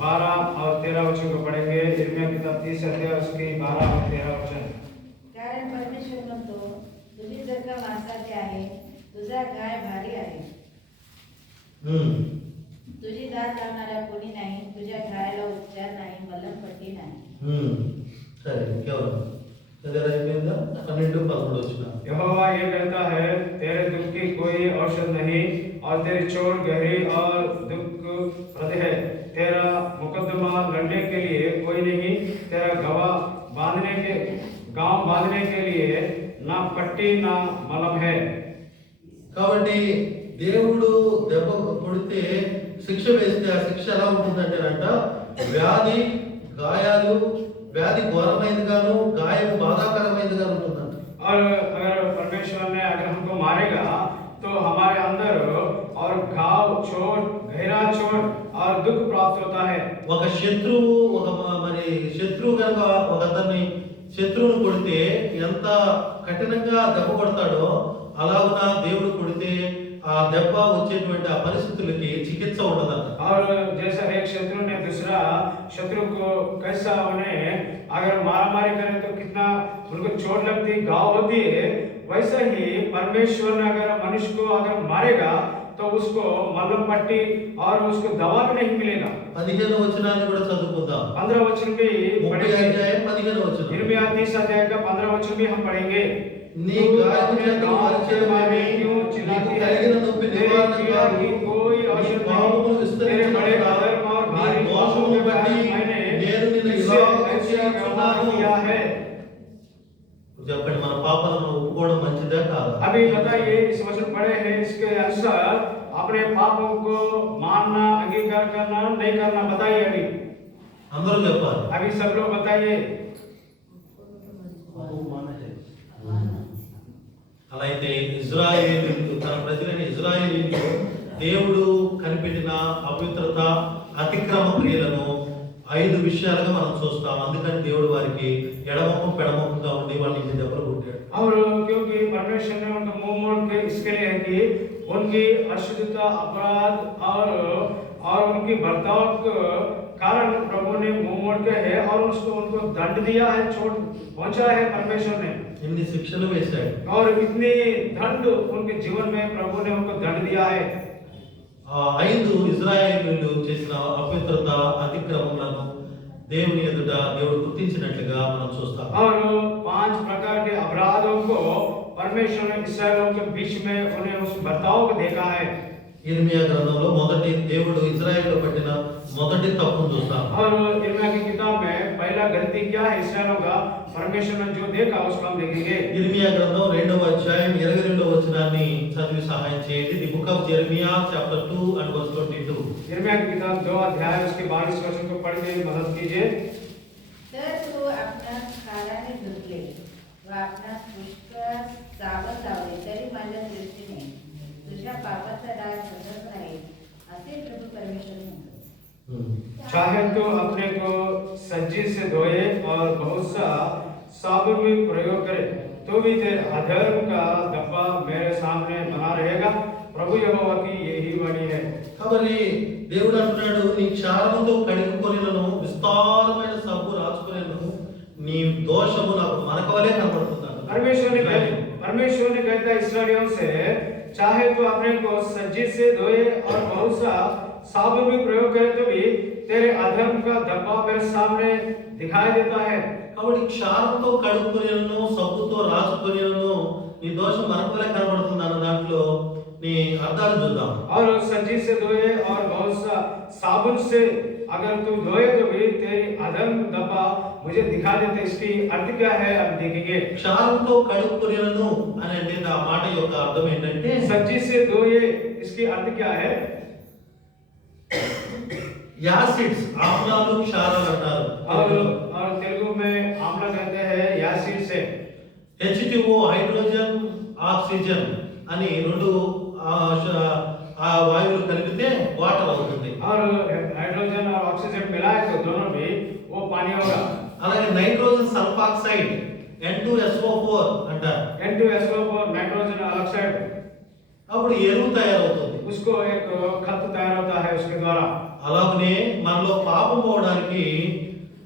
12 और 13 वचन को पढ़ेंगे। यिर्मयाह की किताब 30 अध्याय उसकी 12 और 13 वचन। कारण परमेश्वर म्हणतो, तुम्ही जर का मांसाचे आहे, तुझा गाय भारी आहे, तुझी दात लावणारा कोणी नाही, तुझ्या घायाला उपचार नाही, मलमपट्टी नाही. సరే ఇంకెవరు చదివారా? అయిపోయిందా? 12-13 వచన. यहोवा ये कहता है, तेरे दुख की कोई औषध नहीं और तेरी चोट गहरी और दुखप्रद है। तेरा मुकदमा लड़ने के लिए कोई नहीं, तेरा गांव बांधने के लिए ना पट्टी ना मलम है। కాబట్టి దేవుడు దెబ్బ కొడితే శిక్ష వేస్తే ఆ శిక్ష ఎలా ఉంటుందంటేనంట వ్యాధి, గాయాలు, వ్యాధి ఘోరమైనది గాను, గాయం బాధాకరమైనది గాను ఉంటుందంట. और अगर परमेश्वर ने अगर हमको मारेगा तो हमारे अंदर और घाव, चोट, गहरा चोट और दुख प्राप्त होता है। ఒక శత్రువు మరి శత్రువు కనుక ఒక అతన్ని శత్రువును కొడితే ఎంత కఠినంగా దెబ్బ కొడతాడో అలాగున దేవుడు కొడితే ఆ దెబ్బ వచ్చేటువంటి ఆ పరిస్థితులకి చికిత్స ఉండదన్న. और जैसा एक शत्रु ने दूसरा शत्रु को कैसा उन्हें अगर मारामारी करे तो कितना उनको चोट लगती, घाव होती है, वैसा ही परमेश्वर ने अगर मनुष्य को अगर मारेगा तो उसको मलहम पट्टी और उसको दवा भी नहीं मिलेगा। 15వ వచనాన్ని కూడా చదువుకుందాం. 15 वचन भी 30వ पढ़ेंगे। అధ్యాయం 15వ వచనం. इर्मिया 30 अध्याय का 15 वचन भी हम पढ़ेंगे। నీ గాయము చేత పరిచయమని నీకు కలిగిన నొప్పి నివారణ కాదు, कोई నీ औषध పాపములు नहीं, तेरे बड़े విస్తరించుట अधर्म और నీ भारी దోషమును पापों के బట్టి कारण मैंने నేను నిన్ను तुझसे ఇలా ऐसा व्यवहार చేస్తున్నాను. किया है। చెప్పండి, మన పాపాలను ఒప్పుకోవడం మంచిదా కాదా? अभी बताइए, इस वचन पढ़े हैं, इसके अनुसार अपने पापों को मानना, अंगीकार करना, नहीं करना, बताइए अभी। అందరూ చెప్పాలి. अभी सब लोग बताइए। అలా అయితే ఇజ్రాయేలీయులు, తన ప్రజలైన ఇజ్రాయేలీయులు దేవుడు కనిపెట్టిన అపవిత్రత, అతిక్రమ క్రియలను 5 విషయాలుగా మనం చూస్తాం. అందుకని దేవుడు వారికి ఎడమొఖం పెడమొఖంగా ఉండి వాళ్ళని ఇన్ని దెబ్బలు కొట్టాడు. और क्योंकि परमेश्वर ने उनको मुंह मोड़ के इसके लिए है कि उनकी अशुद्धता, अपराध और उनकी बर्ताव के कारण प्रभु ने मुंह मोड़ के है और उनको दंड दिया है, चोट पहुंचा है परमेश्वर ने, ఇన్ని శిక్షలు వేశాడు. और इतनी दंड उनके जीवन में प्रभु ने उनको दंड दिया है। ఆ 5 ఇజ్రాయేలీయులు చేసిన అపవిత్రత, అతిక్రమములను దేవుని ఎదుట దేవుడు గుర్తించినట్లుగా మనం చూస్తాం. और 5 प्रकार के अपराधों को परमेश्वर ने इस्राएलियों के बीच में उन्हें उस बर्ताव को देखा है। ఇర్మియా గ్రంథంలో మొదటి దేవుడు ఇజ్రాయేలులో పట్టిన మొదటి తప్పును చూస్తాం. और इर्मिया की किताब में पहला गलती क्या है इस्राएलियों का, परमेश्वर ने जो देखा उसको हम देखेंगे। ఇర్మియా గ్రంథం 2వ అధ్యాయం 22వ వచనాన్ని చదివి సహాయం చేయండి. The book of Jeremiah chapter 2 and verse 22. इर्मिया की किताब 2 अध्याय उसके 22 वचन को पढ़ के मदद कीजिए। तर तू आपणास खाराने धुतले व आपणास पुष्कळ साबण लावले तरी माझ्या दृष्टीने तुझ्या पापाचा डाग हटत नाही, असे प्रभू परमेश्वर म्हणतो। चाहे तो अपने को सज्जी से धोए और बहुत सा साबुन भी प्रयोग करे तो भी तेरे अधर्म का धब्बा मेरे सामने बना रहेगा, प्रभु यहोवा की यही वाणी है। కాబట్టి దేవుడు అంటున్నాడు, నీ క్షారముతో కడుగుకొనినను విస్తారమైన సబ్బు రాసుకొనినను నీ దోషము నాకు మనకవలే కనబడుతున్నాను. परमेश्वर ने कहता है इस्राएलियों से, चाहे तो अपने को सज्जी से धोए और बहुत सा साबुन भी प्रयोग करे तो भी तेरे अधर्म का धब्बा मेरे सामने दिखाई देता है। కాబట్టి క్షారంతో కడుగుకొనినను సబ్బుతో రాసుకొనినను నీ దోషం మనకవలే కనబడుతున్నాను. దాంట్లో నీ అర్థాలు చూద్దాం. और सज्जी से धोए और बहुत सा साबुन से अगर तू धोए तो भी तेरी अधर्म धब्बा मुझे दिखा देते, इसकी अर्थ क्या है अब देखेंगे। క్షారంతో కడుగుకొనినను అంటే ఆ మాట యొక్క అర్థం ఏంటంటే सज्जी से धोए, इसकी अर्थ क्या है? యాసిడ్స్, ఆమ్లాలు, క్షారాలు అంటారు. और तेलुगु में आम्ल कहते हैं यासिड से। H2O హైడ్రోజన్, ఆక్సిజన్ అని 2 ఆ వాయువులు కలిపితే వాటర్ అవుతుంది. और हाइड्रोजन और ऑक्सीजन मिलाए तो दोनों भी वो पानी होगा। అలాగే నైట్రోజన్ సల్ఫాక్సైడ్ N2SO4 అంటారు. N2SO4 नाइट्रोजन ऑक्साइड, అప్పుడు ఎరువు తయారవుతుంది. उसको एक खत तैयार होता है उसके द्वारा। అలాగనే మనలో పాపం పోవడానికి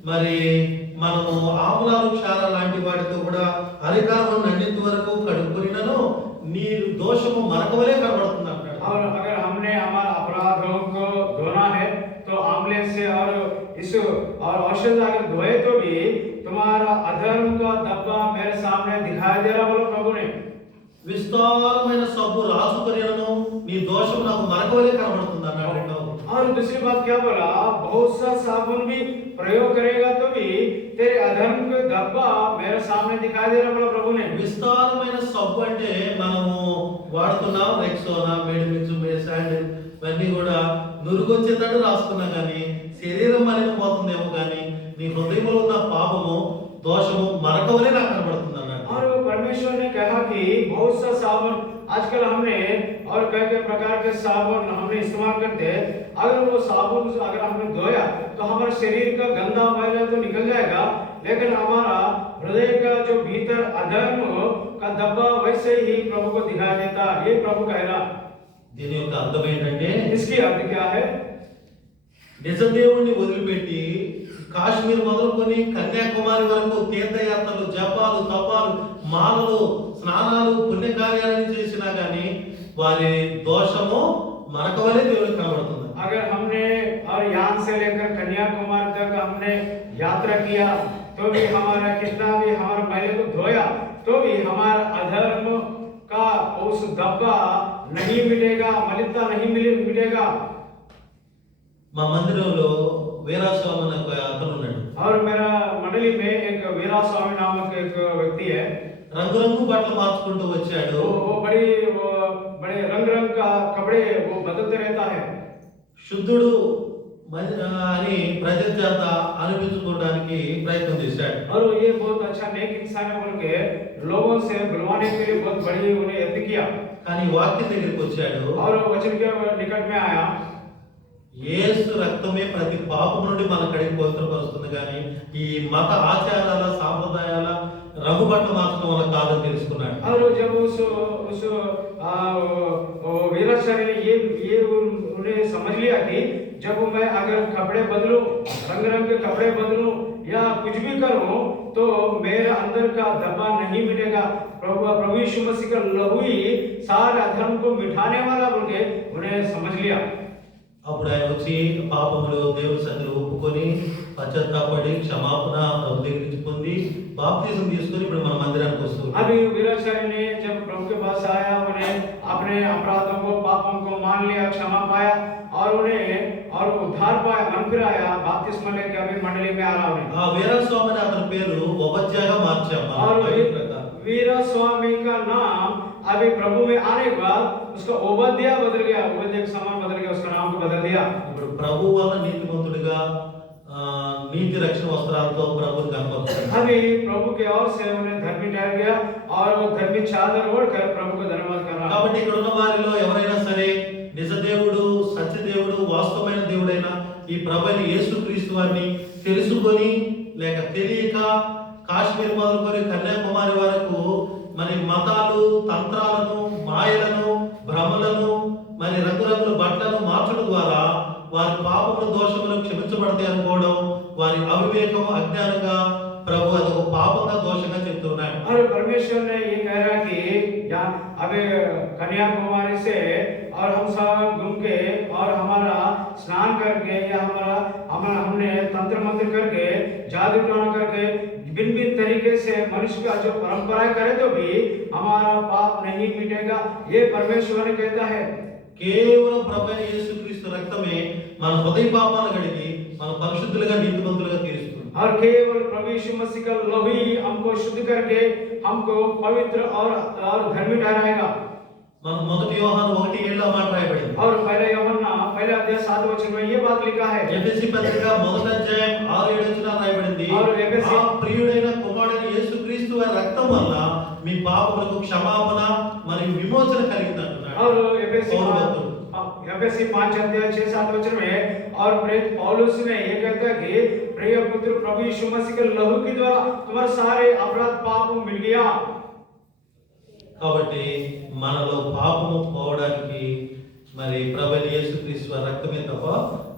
మరి మనము ఆమ్లాలు, క్షారాలు లాంటి వాటితో కూడా అరికాలం నండింత వరకు కడుక్కునినను నీ దోషము మనకవలే కనబడుతుంది అంటాడు. और अगर हमने हमारे अपराधों को धोना है तो आंवले से और इस और औषध अगर धोए तो भी तुम्हारा अधर्म का धब्बा मेरे सामने दिखाई दे रहा, बोलो प्रभु ने। విస్తారమైన సబ్బు రాసుకొనినను నీ దోషం నాకు మనకవలే కనబడుతుంది అన్నాడు. రెండవది और दूसरी बात क्या बोला, बहुत सा साबुन भी प्रयोग करेगा तो भी तेरे अधर्म का धब्बा मेरे सामने दिखाई दे रहा, बोला प्रभु ने। విస్తారమైన సబ్బు అంటే మనము వాడుతున్నాం రెక్సోనా, మెడిమిక్స్, శాండిల్ ఇవన్నీ కూడా నురుగొచ్చేటట్టు రాసుకున్నాం కానీ శరీరం మలినపోతుందేమో కానీ నీ హృదయంలో ఉన్న పాపము, దోషము మనకవలే నాకు కనబడుతుంది అన్నాడు. और परमेश्वर ने कहा कि बहुत सा साबुन आजकल हमने और कई कई प्रकार के साबुन हमने इस्तेमाल करते हैं। अगर वो साबुन अगर हमने धोया तो हमारे शरीर का गंदा मैला तो निकल जाएगा, लेकिन हमारा हृदय का जो भीतर अधर्म का धब्बा वैसे ही प्रभु को दिखाई देता। ये प्रभु कह रहा। దీని యొక్క అర్థం ఏంటంటే इसकी अर्थ क्या है? నిజదేవుణ్ణి వదిలిపెట్టి కాశ్మీర్ మొదలుకొని కన్యాకుమారి వరకు తీర్థయాత్రలు, జపాలు, తపాలు, మాలలు, స్నానాలు, పుణ్యకార్యాలను చేసినా గానీ వారి దోషము మనకు వలె దేవుడికి కనబడుతుంది. अगर हमने और यहाँ से लेकर कन्याकुमारी तक हमने यात्रा किया तो भी हमारा कितना भी हमारे मैले को धोया तो भी हमारा अधर्म का उस धब्बा नहीं मिलेगा, मलिनता नहीं मिलेगा। మా మందిరంలో వీరాస్వామి అనే ఒక అతను ఉన్నాడు. और मेरा मंडली में एक वीरा स्वामी नामक एक व्यक्ति है। రంగురంగు బట్టలు మార్చుకుంటూ వచ్చాడు. वो बड़े रंग का कपड़े वो बदलते रहता है। శుద్ధుడు అని ప్రజల చేత అనిపించుకోవడానికి ప్రయత్నం చేశాడు. और ये बहुत अच्छा नेक इंसान है बोल के लोगों से बुलवाने के लिए बहुत बड़ी उन्हें यत्न किया। కానీ వాక్యం దగ్గరికి వచ్చాడు. और वचन के निकट में आया। యేసు రక్తమే ప్రతి పాపం నుండి మన కడిగి పవిత్రపరుస్తుంది, కానీ ఈ మత ఆచారాల, సాంప్రదాయాల, రంగుబట్టలు మార్చడం వల్ల కాదని తెలుసుకున్నాడు. और जब उस वीराचार्य ने ये उन्हें समझ लिया कि जब मैं अगर कपड़े बदलूं, रंग के कपड़े बदलूं या कुछ भी करूं तो मेरे अंदर का धब्बा नहीं मिटेगा। प्रभु यीशु मसीह का लहू ही सारे अधर्म को मिटाने वाला बोल के उन्हें समझ लिया। అప్పుడు ఆయన వచ్చి పాపములు దేవుని సన్నిధిలో ఒప్పుకొని పశ్చాత్తాపడి క్షమాపణ ప్రభు దగ్గర నుంచి పొంది బాప్తిజం తీసుకొని ఇప్పుడు మన మందిరానికి వస్తుంది. अभी वीराचार्य ने जब प्रभु के पास आया, उन्हें अपने अपराधों को, पापों को मान लिया, क्षमा पाया और उन्हें और उद्धार पाया, मन फिर आया, बपतिस्मा लेके अभी मंडली में आ रहा उन्हें। ఆ వీరస్వామి అనే అతని పేరు ఒబద్యాగా మార్చాం మనం और బైబిల్ ప్రకారం. वीरा स्वामी का नाम अभी प्रभु में आने के बाद उसका ओबद्या बदल गया, ओबद्या का समान बदल गया, उसका नाम को बदल दिया। ఇప్పుడు ప్రభు వల్ల నీతిమంతుడిగా నీతి రక్షణ వస్త్రాలతో ప్రభుని కనపరుస్తాడు. अभी प्रभु के ओर से उन्हें धर्मी ठहर गया और वो धर्मी चादर ओढ़कर प्रभु को धन्यवाद कर रहा। కాబట్టి ఇక్కడ ఉన్న వారిలో ఎవరైనా సరే నిజ దేవుడు, సత్య దేవుడు, వాస్తవమైన దేవుడైన ఈ ప్రభువైన యేసుక్రీస్తు వారిని తెలుసుకొని లేక తెలియక కాశ్మీర్ మొదలుకొని కన్యాకుమారి వరకు మరి మతాలు, తంత్రాలను, మాయలను, భ్రమలను, మరి రంగురంగుల బట్టలను మార్చడం ద్వారా వారి పాపముల, దోషములు క్షమించబడతాయి అనుకోవడం వారి అవివేకం, అజ్ఞానంగా ప్రభు అదొక పాపంగా, దోషంగా చెప్తున్నాడు. और परमेश्वर ने ये कह रहा कि या अबे कन्याकुमारी से और हम सब घूम के और हमारा स्नान करके या हमने तंत्र मंत्र करके, जादू टोना करके, भिन्न भिन्न तरीके से मनुष्य का जो परंपराएं करे तो भी हमारा पाप नहीं मिटेगा, ये परमेश्वर ने कहता है। కేవలం ప్రభువైన యేసుక్రీస్తు రక్తమే మన హృదయ పాపాలను కడిగి మన పరిశుద్ధులుగా, నీతిమంతులుగా తీరుస్తుంది. और केवल प्रभु यीशु मसीह का लहू ही हमको शुद्ध करके हमको पवित्र और धर्मी ठहराएगा। మన మొదటి యోహాను 1:7 మాట రాయబడింది. और पहले यूहन्ना पहले अध्याय 7 वचन में ये बात लिखा है। ఎఫెసీ పత్రిక 1వ అధ్యాయం 6-7 వచనాలు రాయబడింది. और एफेसी ఆ ప్రియుడైన కుమారుడైన యేసుక్రీస్తు వారి రక్తం వల్ల మీ పాపములకు క్షమాపణ మరియు విమోచన కలిగింది అంటున్నాడు. और एफेसी 5 अध्याय 6-7 वचन में और प्रेरित पौलुस ने ये कहता है कि प्रिय पुत्र प्रभु यीशु मसीह के लहू के द्वारा तुम्हारे सारे अपराध पाप मिल गया। కాబట్టి మనలో పాపము పోవడానికి మరి ప్రభువైన యేసుక్రీస్తు వారి రక్తమే తప్ప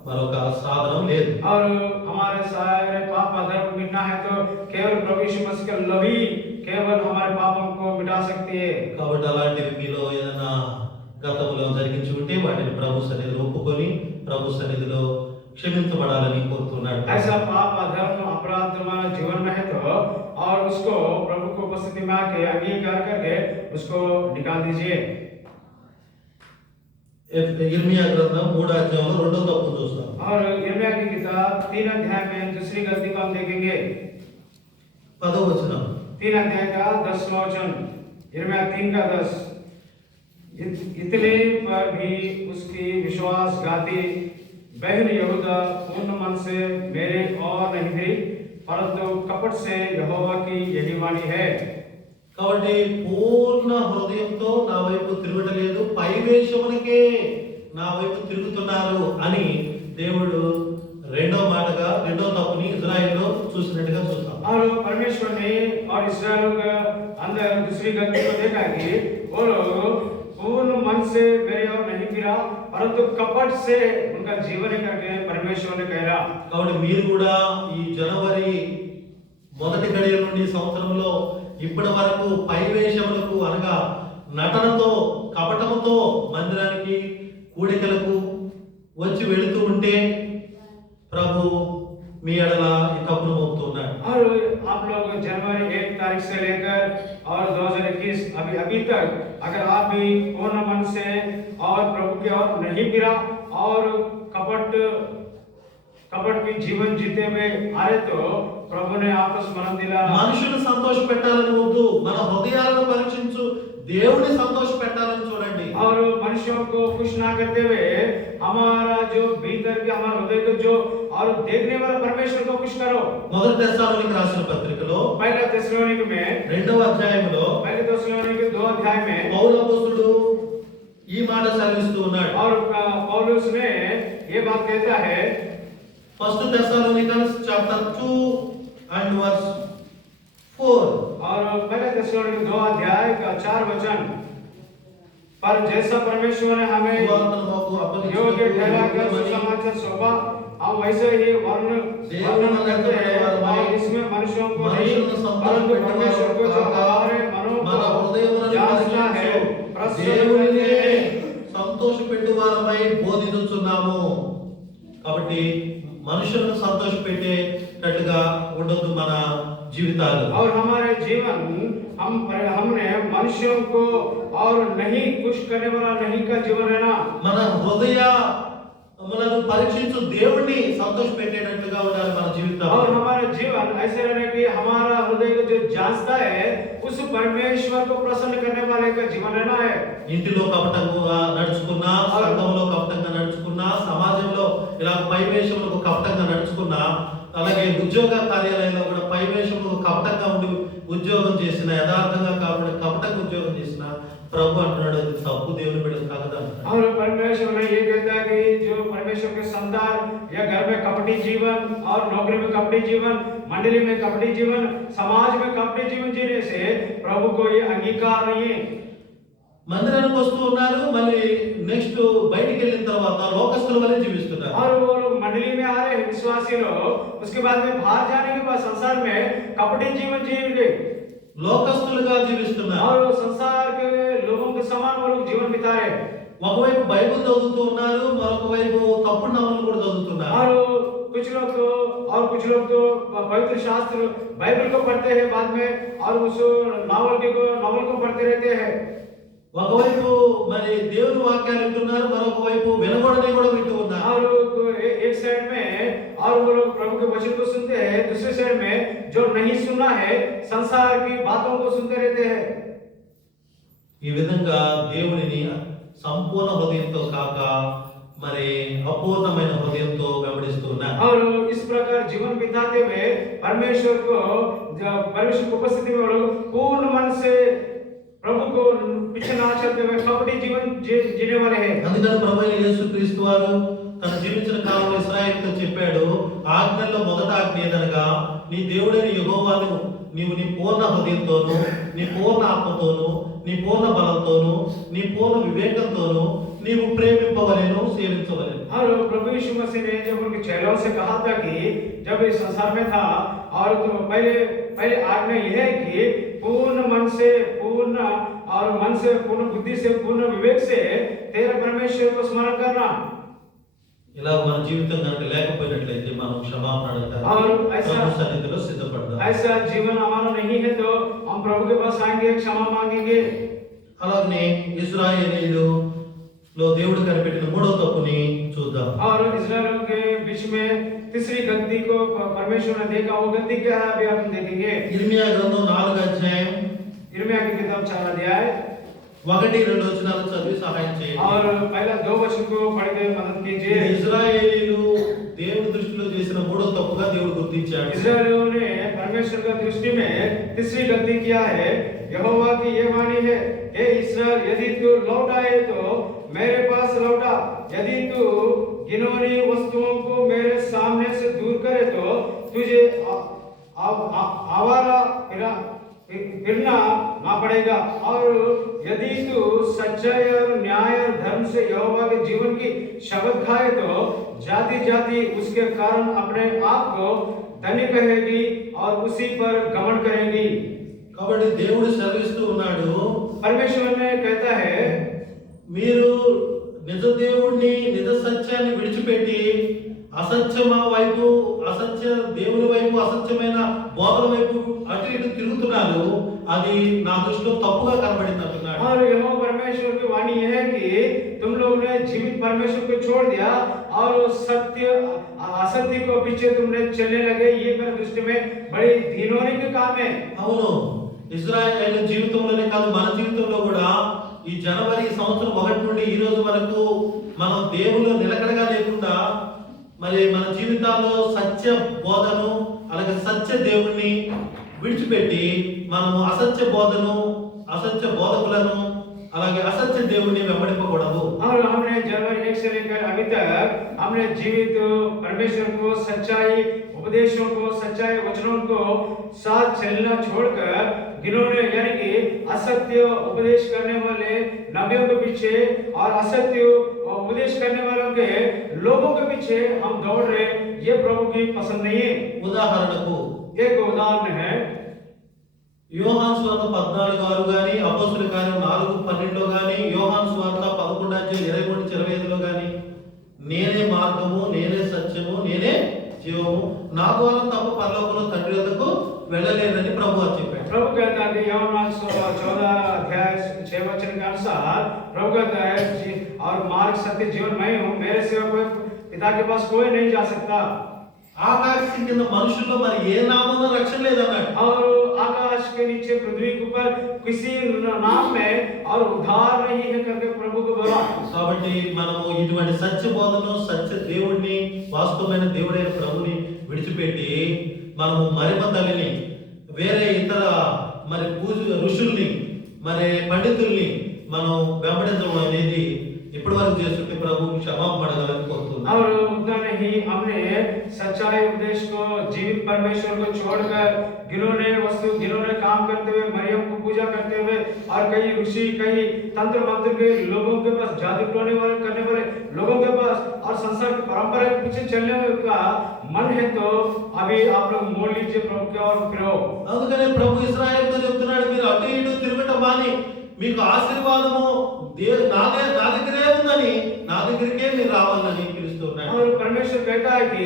మరొక సాధనం లేదు. और हमारे सारे पाप अधर्म मिटना है तो केवल प्रभु यीशु मसीह का लहू ही केवल हमारे पापों को मिटा सकती है। కాబట్టి అలాంటివి మీలో ఏదైనా గతంలో జరిగించి ఉంటే వాటిని ప్రభు సన్నిధిలో ఒప్పుకొని ప్రభు సన్నిధిలో క్షమించబడాలని కోరుతున్నాడు. ऐसा पाप अधर्म अपराध तुम्हारे जीवन में है तो और उसको प्रभु को उपस्थिति में आके अंगीकार करके उसको निकाल दीजिए। इर्मिया ग्रंथम 3వ అధ్యాయంలో రెండో తప్పును చూస్తాం. और यिर्मयाह की किताब 3 अध्याय में दूसरी गलती को हम देखेंगे। 10వ వచనం 3 अध्याय का 10वां वचन, यिर्मयाह 3 का 10। इतने पर भी उसकी विश्वासघाती बहन यहूदा पूर्ण मन से मेरे और नहीं फिरी, परंतु कपट से यहोवा की यही वाणी है। కాబట్టి పూర్ణ హృదయంతో నా వైపు తిరగటలేదు, పైవేషమునకే నా వైపు తిరుగుతున్నారు అని దేవుడు రెండో తప్పుని ఇజ్రాయెల్లో చూసినట్టుగా చూస్తాం. और परमेश्वर ने और इस्राएल के अंदर दूसरी गलती को देखा कि वो लोग पूर्ण मन से मेरे और नहीं फिरा, परंतु कपट से उनका जीवन करके परमेश्वर ने कहा। కాబట్టి మీరు కూడా ఈ జనవరి మొదటి గడియ నుండి సంవత్సరంలో ఇప్పటి వరకు పైవేషములకు అనగా నటనతో కపటముతో మందిరానికి కూడికలకు వచ్చి వెళుతూ ఉంటే ప్రభు మీ ఎడల ఈ తప్పును మోపుతున్నాడు. और आप लोग जनवरी 1 तारीख से लेकर और 2021 अभी तक अगर आप भी पूर्ण मन से और प्रभु की ओर नहीं फिरा और कपट की जीवन जीते हुए आए तो प्रभु ने आपको स्मरण दिला। మనుషులను సంతోష పెట్టాలని వద్దు, మన హృదయాలను పరీక్షించు దేవుని సంతోష పెట్టాలని చూడండి. और मनुष्यों को खुश ना करते हुए हमारा जो भीतर के हमारे हृदय को जो और देखने वाला परमेश्वर को खुश करो। మొదటి తెస్సలోనికీ రాసిన పత్రికలో पहला थिस्सलुनीके में రెండవ అధ్యాయంలో पहले थिस्सलुनीके 2 अध्याय में పౌలు అపోస్తలుడు ఈ మాట సెలవిస్తూ ఉన్నాడు. और पौलुस ने ये बात कहता है, ఫస్ట్ తెస్సలోనికన్స్ చాప్టర్ 2 అండ్ వర్స్ 4. और पहले थिस्सलुनीके 2 अध्याय का 4 वचन, पर जैसा परमेश्वर ने हमें సువార్తను మాకు योग्य ठहरा कर అప్పగించినటువంటి सुसमाचार सौंपा, हम वैसे ही वर्णन करते हैं और इसमें मनुष्यों को नहीं परंतु परमेश्वर को जो हमारे मनों మన को హృదయములను जांचता है పరీక్షించు प्रसन्न దేవునినే करते हैं। సంతోషపెట్టు వారమై బోధించుచున్నాము. కాబట్టి మనుషులను సంతోషపెట్టేటట్టుగా ఉండొద్దు మన జీవితాలు. और हमारे जीवन हमने मनुष्यों को और नहीं खुश करने वाला नहीं का जीवन रहना। మన హృదయములను పరీక్షించు దేవుణ్ణి సంతోషపెట్టేటట్లుగా ఉండాలి మన జీవితం. और हमारा जीवन ऐसे रहना कि हमारा हृदय को जो जांचता है उस परमेश्वर को प्रसन्न करने वाले का जीवन रहना है। ఇంటిలో కపటంగా నడుచుకున్నా, సంఘంలో కపటంగా నడుచుకున్నా, సమాజంలో ఇలా పైవేషములకు కపటంగా నడుచుకున్నా, అలాగే ఉద్యోగ కార్యాలయంలో కూడా పైవేషములకు కపటంగా ఉండి ఉద్యోగం చేసిన, యథార్థంగా కాకుండా కపటంగా ఉద్యోగం చేసిన ప్రభు అంటున్నాడు అది తప్పు, దేవుని బిడ్డలు కాదు అంటున్నాడు. और परमेश्वर ने ये कहता है कि जो परमेश्वर के संतान या घर में कपटी जीवन और नौकरी में कपटी जीवन, मंडली में कपटी जीवन, समाज में कपटी जीवन जीने से प्रभु को ये अंगीकार नहीं है। మందిరానికి వస్తూ ఉన్నారు, మళ్ళీ నెక్స్ట్ బయటికి వెళ్ళిన తర్వాత లోకస్తుల వలె జీవిస్తున్నారు. और वो लोग मंडली में आ रहे हैं विश्वासी लोग, उसके बाद में बाहर जाने के बाद संसार में कपटी जीवन जिएंगे లోకస్తులుగా జీవిస్తున్నారు. और संसार के लोगों के समान वो लोग जीवन बिता रहे हैं। ఒకవైపు బైబిల్ చదువుతూ ఉన్నారు, మరొక వైపు తప్పుడు నామలు కూడా చదువుతున్నారు. और कुछ लोग तो पवित्र शास्त्र बाइबल को पढ़ते हैं बाद में और उस नॉवल को पढ़ते रहते हैं। ఒకవైపు మరి దేవుని వాక్యాలు వింటున్నారు, మరొక వైపు వినబడని కూడా వింటూ ఉన్నారు. और एक साइड में और वो लोग प्रभु के वचन को सुनते हैं, दूसरे साइड में जो नहीं सुना है संसार की बातों को सुनते रहते हैं। ఈ విధంగా దేవునిని సంపూర్ణ హృదయంతో కాక మరి అపూర్ణమైన హృదయంతో వెంబడిస్తూ ఉన్నారు. और इस प्रकार जीवन बिताते हुए परमेश्वर की उपस्थिति में वो लोग पूर्ण मन से प्रभु को पीछे ना चलते हुए कपटी जीवन जीने वाले हैं। అందుకని ప్రభువైన యేసుక్రీస్తు వారు తన జీవించిన కాలంలో ఇశ్రాయేలుతో చెప్పాడు, ఆజ్ఞల్లో మొదటి ఆజ్ఞ ఏదనగా నీ దేవుడైన యెహోవాను నీవు నీ పూర్ణ హృదయంతోను, నీ పూర్ణ ఆత్మతోను, నీ పూర్ణ బలంతోను, నీ పూర్ణ వివేకంతోను నీవు ప్రేమింపవలెను, సేవించవలెను. और प्रभु यीशु मसीह ने जब उनके चेलों से कहा था कि जब इस संसार में था और तो पहले आज्ञा यह है कि पूर्ण मन से पूर्ण बुद्धि से पूर्ण विवेक से तेरे परमेश्वर को स्मरण करना। ఇలా మన జీవితం కనుక లేకపోయినట్లయితే మనం క్షమాపణ అడగాలి, और ऐसा ప్రభు సన్నిధిలో సిద్ధపడదాం. ऐसा जीवन हमारा नहीं है तो हम प्रभु के पास आएंगे, क्षमा मांगेंगे। అలాగే ఇశ్రాయేలీయులలో దేవుడు కనిపెట్టిన మూడో తప్పుని చూద్దాం. और इस्राएलियों के बीच में तीसरी गलती को परमेश्वर ने देखा, वो गलती क्या है अभी हम देखेंगे। ఇర్మియా గ్రంథం 4వ అధ్యాయం यिर्मयाह की किताब 4 अध्याय 1-2 వచనాలు చదివి సహాయం చేయండి. और पहला 2 वचन को पढ़ के मदद कीजिए। ఇశ్రాయేలీయులు దేవుని దృష్టిలో చేసిన మూడో తప్పుగా దేవుడు గుర్తించాడు. इस्राएलियों ने परमेश्वर का दृष्टि में तीसरी गलती क्या है? यहोवा की ये वाणी है, हे इस्राएल, यदि तू लौट आए तो मेरे पास लौटा, यदि तू घिनौनी वस्तुओं को मेरे सामने से दूर करे तो तुझे आवारा फिरना ना पड़ेगा। और यदि तू सच्चाई और न्याय और धर्म से यहोवा के जीवन की शपथ खाए तो जाति जाति उसके कारण अपने आप को धन्य कहेगी और उसी पर गमन करेगी। కాబట్టి దేవుడు సెలవిస్తూ ఉన్నాడు, परमेश्वर ने कहता है, మీరు నిజ దేవుణ్ణి నిజ సత్యాన్ని విడిచిపెట్టి అసత్యమ వైపు, అసత్య దేవుని వైపు, అసత్యమైన బోధన వైపు అటు ఇటు తిరుగుతున్నారు. అది నా దృష్టిలో తప్పుగా కనబడింది అంటున్నాడు. और यहोवा परमेश्वर की वाणी यह है कि तुम लोग ने जीवित परमेश्वर को छोड़ दिया और सत्य असत्य को पीछे तुमने चलने लगे। ये मेरे दृष्टि में बड़ी घिनौनी के काम है। అవును, ఇజ్రాయేల్ జీవితంలోనే కాదు, మన జీవితంలో కూడా ఈ జనవరి సంవత్సరం 1 నుండి ఈ రోజు వరకు మనం దేవుళ్ళు నిలకడగా లేకుండా మరి మన జీవితాల్లో సత్య బోధను అలాగే సత్య దేవుణ్ణి విడిచిపెట్టి మనము అసత్య బోధను, అసత్య బోధకులను అలాగే అసత్య దేవుణ్ణి వెంబడింపకూడదు. और हमने जनवरी 1 से लेकर अभी तक हमने जीवित परमेश्वर को, सच्चाई उपदेशों को, सच्चाई वचनों को साथ चलना छोड़कर जिन्होंने यानी कि असत्य उपदेश करने वाले नबियों के पीछे और असत्य उपदेश करने वालों के लोगों के पीछे हम दौड़ रहे, ये प्रभु की पसंद नहीं है। ఉదాహరణకు एक उदाहरण है, యోహాను సువార్త 14:6 గాని, అపోస్తలుల కార్యం 4:12 గాని, యోహాను సువార్త 11:23-25 గాని, నేనే మార్గము, నేనే సత్యము, నేనే జీవము, నా ద్వారా తప్ప పరలోకంలో తండ్రి వద్దకు వెళ్ళలేదని ప్రభువు చెప్పాడు. प्रभु कहता है कि यूहन्ना 14:6 के अनुसार प्रभु कहता है और मार्ग सत्य जीवन मैं हूँ, मेरे सिवा कोई पिता के पास कोई नहीं जा सकता। ఆకాశం కింద మనుషుల్లో మరి ఏ నామమున రక్షణ లేదన్నాడు. और आकाश के नीचे पृथ्वी के ऊपर किसी नाम में और उद्धार नहीं है करके प्रभु को बोला। కాబట్టి మనము ఇటువంటి సత్య బోధను, సత్య దేవుడిని, వాస్తవమైన దేవుడైన ప్రభుని విడిచిపెట్టి మనము మరిమ తల్లిని, వేరే ఇతర మరి ఋషుల్ని, మరి పండితుల్ని మనం వెంబడించడం అనేది ఇప్పటి వరకు చేస్తుంటే ప్రభు క్షమాపణ అడగాలని కోరుతున్నాను. और उतना नहीं, हमने सच्चाई उपदेश को, जीवित परमेश्वर को छोड़कर गिरोने वस्तु, गिरोने काम करते हुए, मरियम को पूजा करते हुए और कई ऋषि, कई तंत्र मंत्र के लोगों के पास, जादू टोने वाले करने वाले लोगों के पास और संसार की परंपरा के पीछे चलने का मन है तो अभी आप लोग मोड़ लीजिए प्रभु के और फिरो। అందుకనే ప్రభు ఇశ్రాయేలుతో చెప్తున్నాడు, మీరు అటు ఇటు తిరగటం మాని మీకు ఆశీర్వాదము నా దగ్గరే ఉందని, నా దగ్గరికే మీరు రావాలని పిలుస్తున్నాడు. और परमेश्वर कहता है कि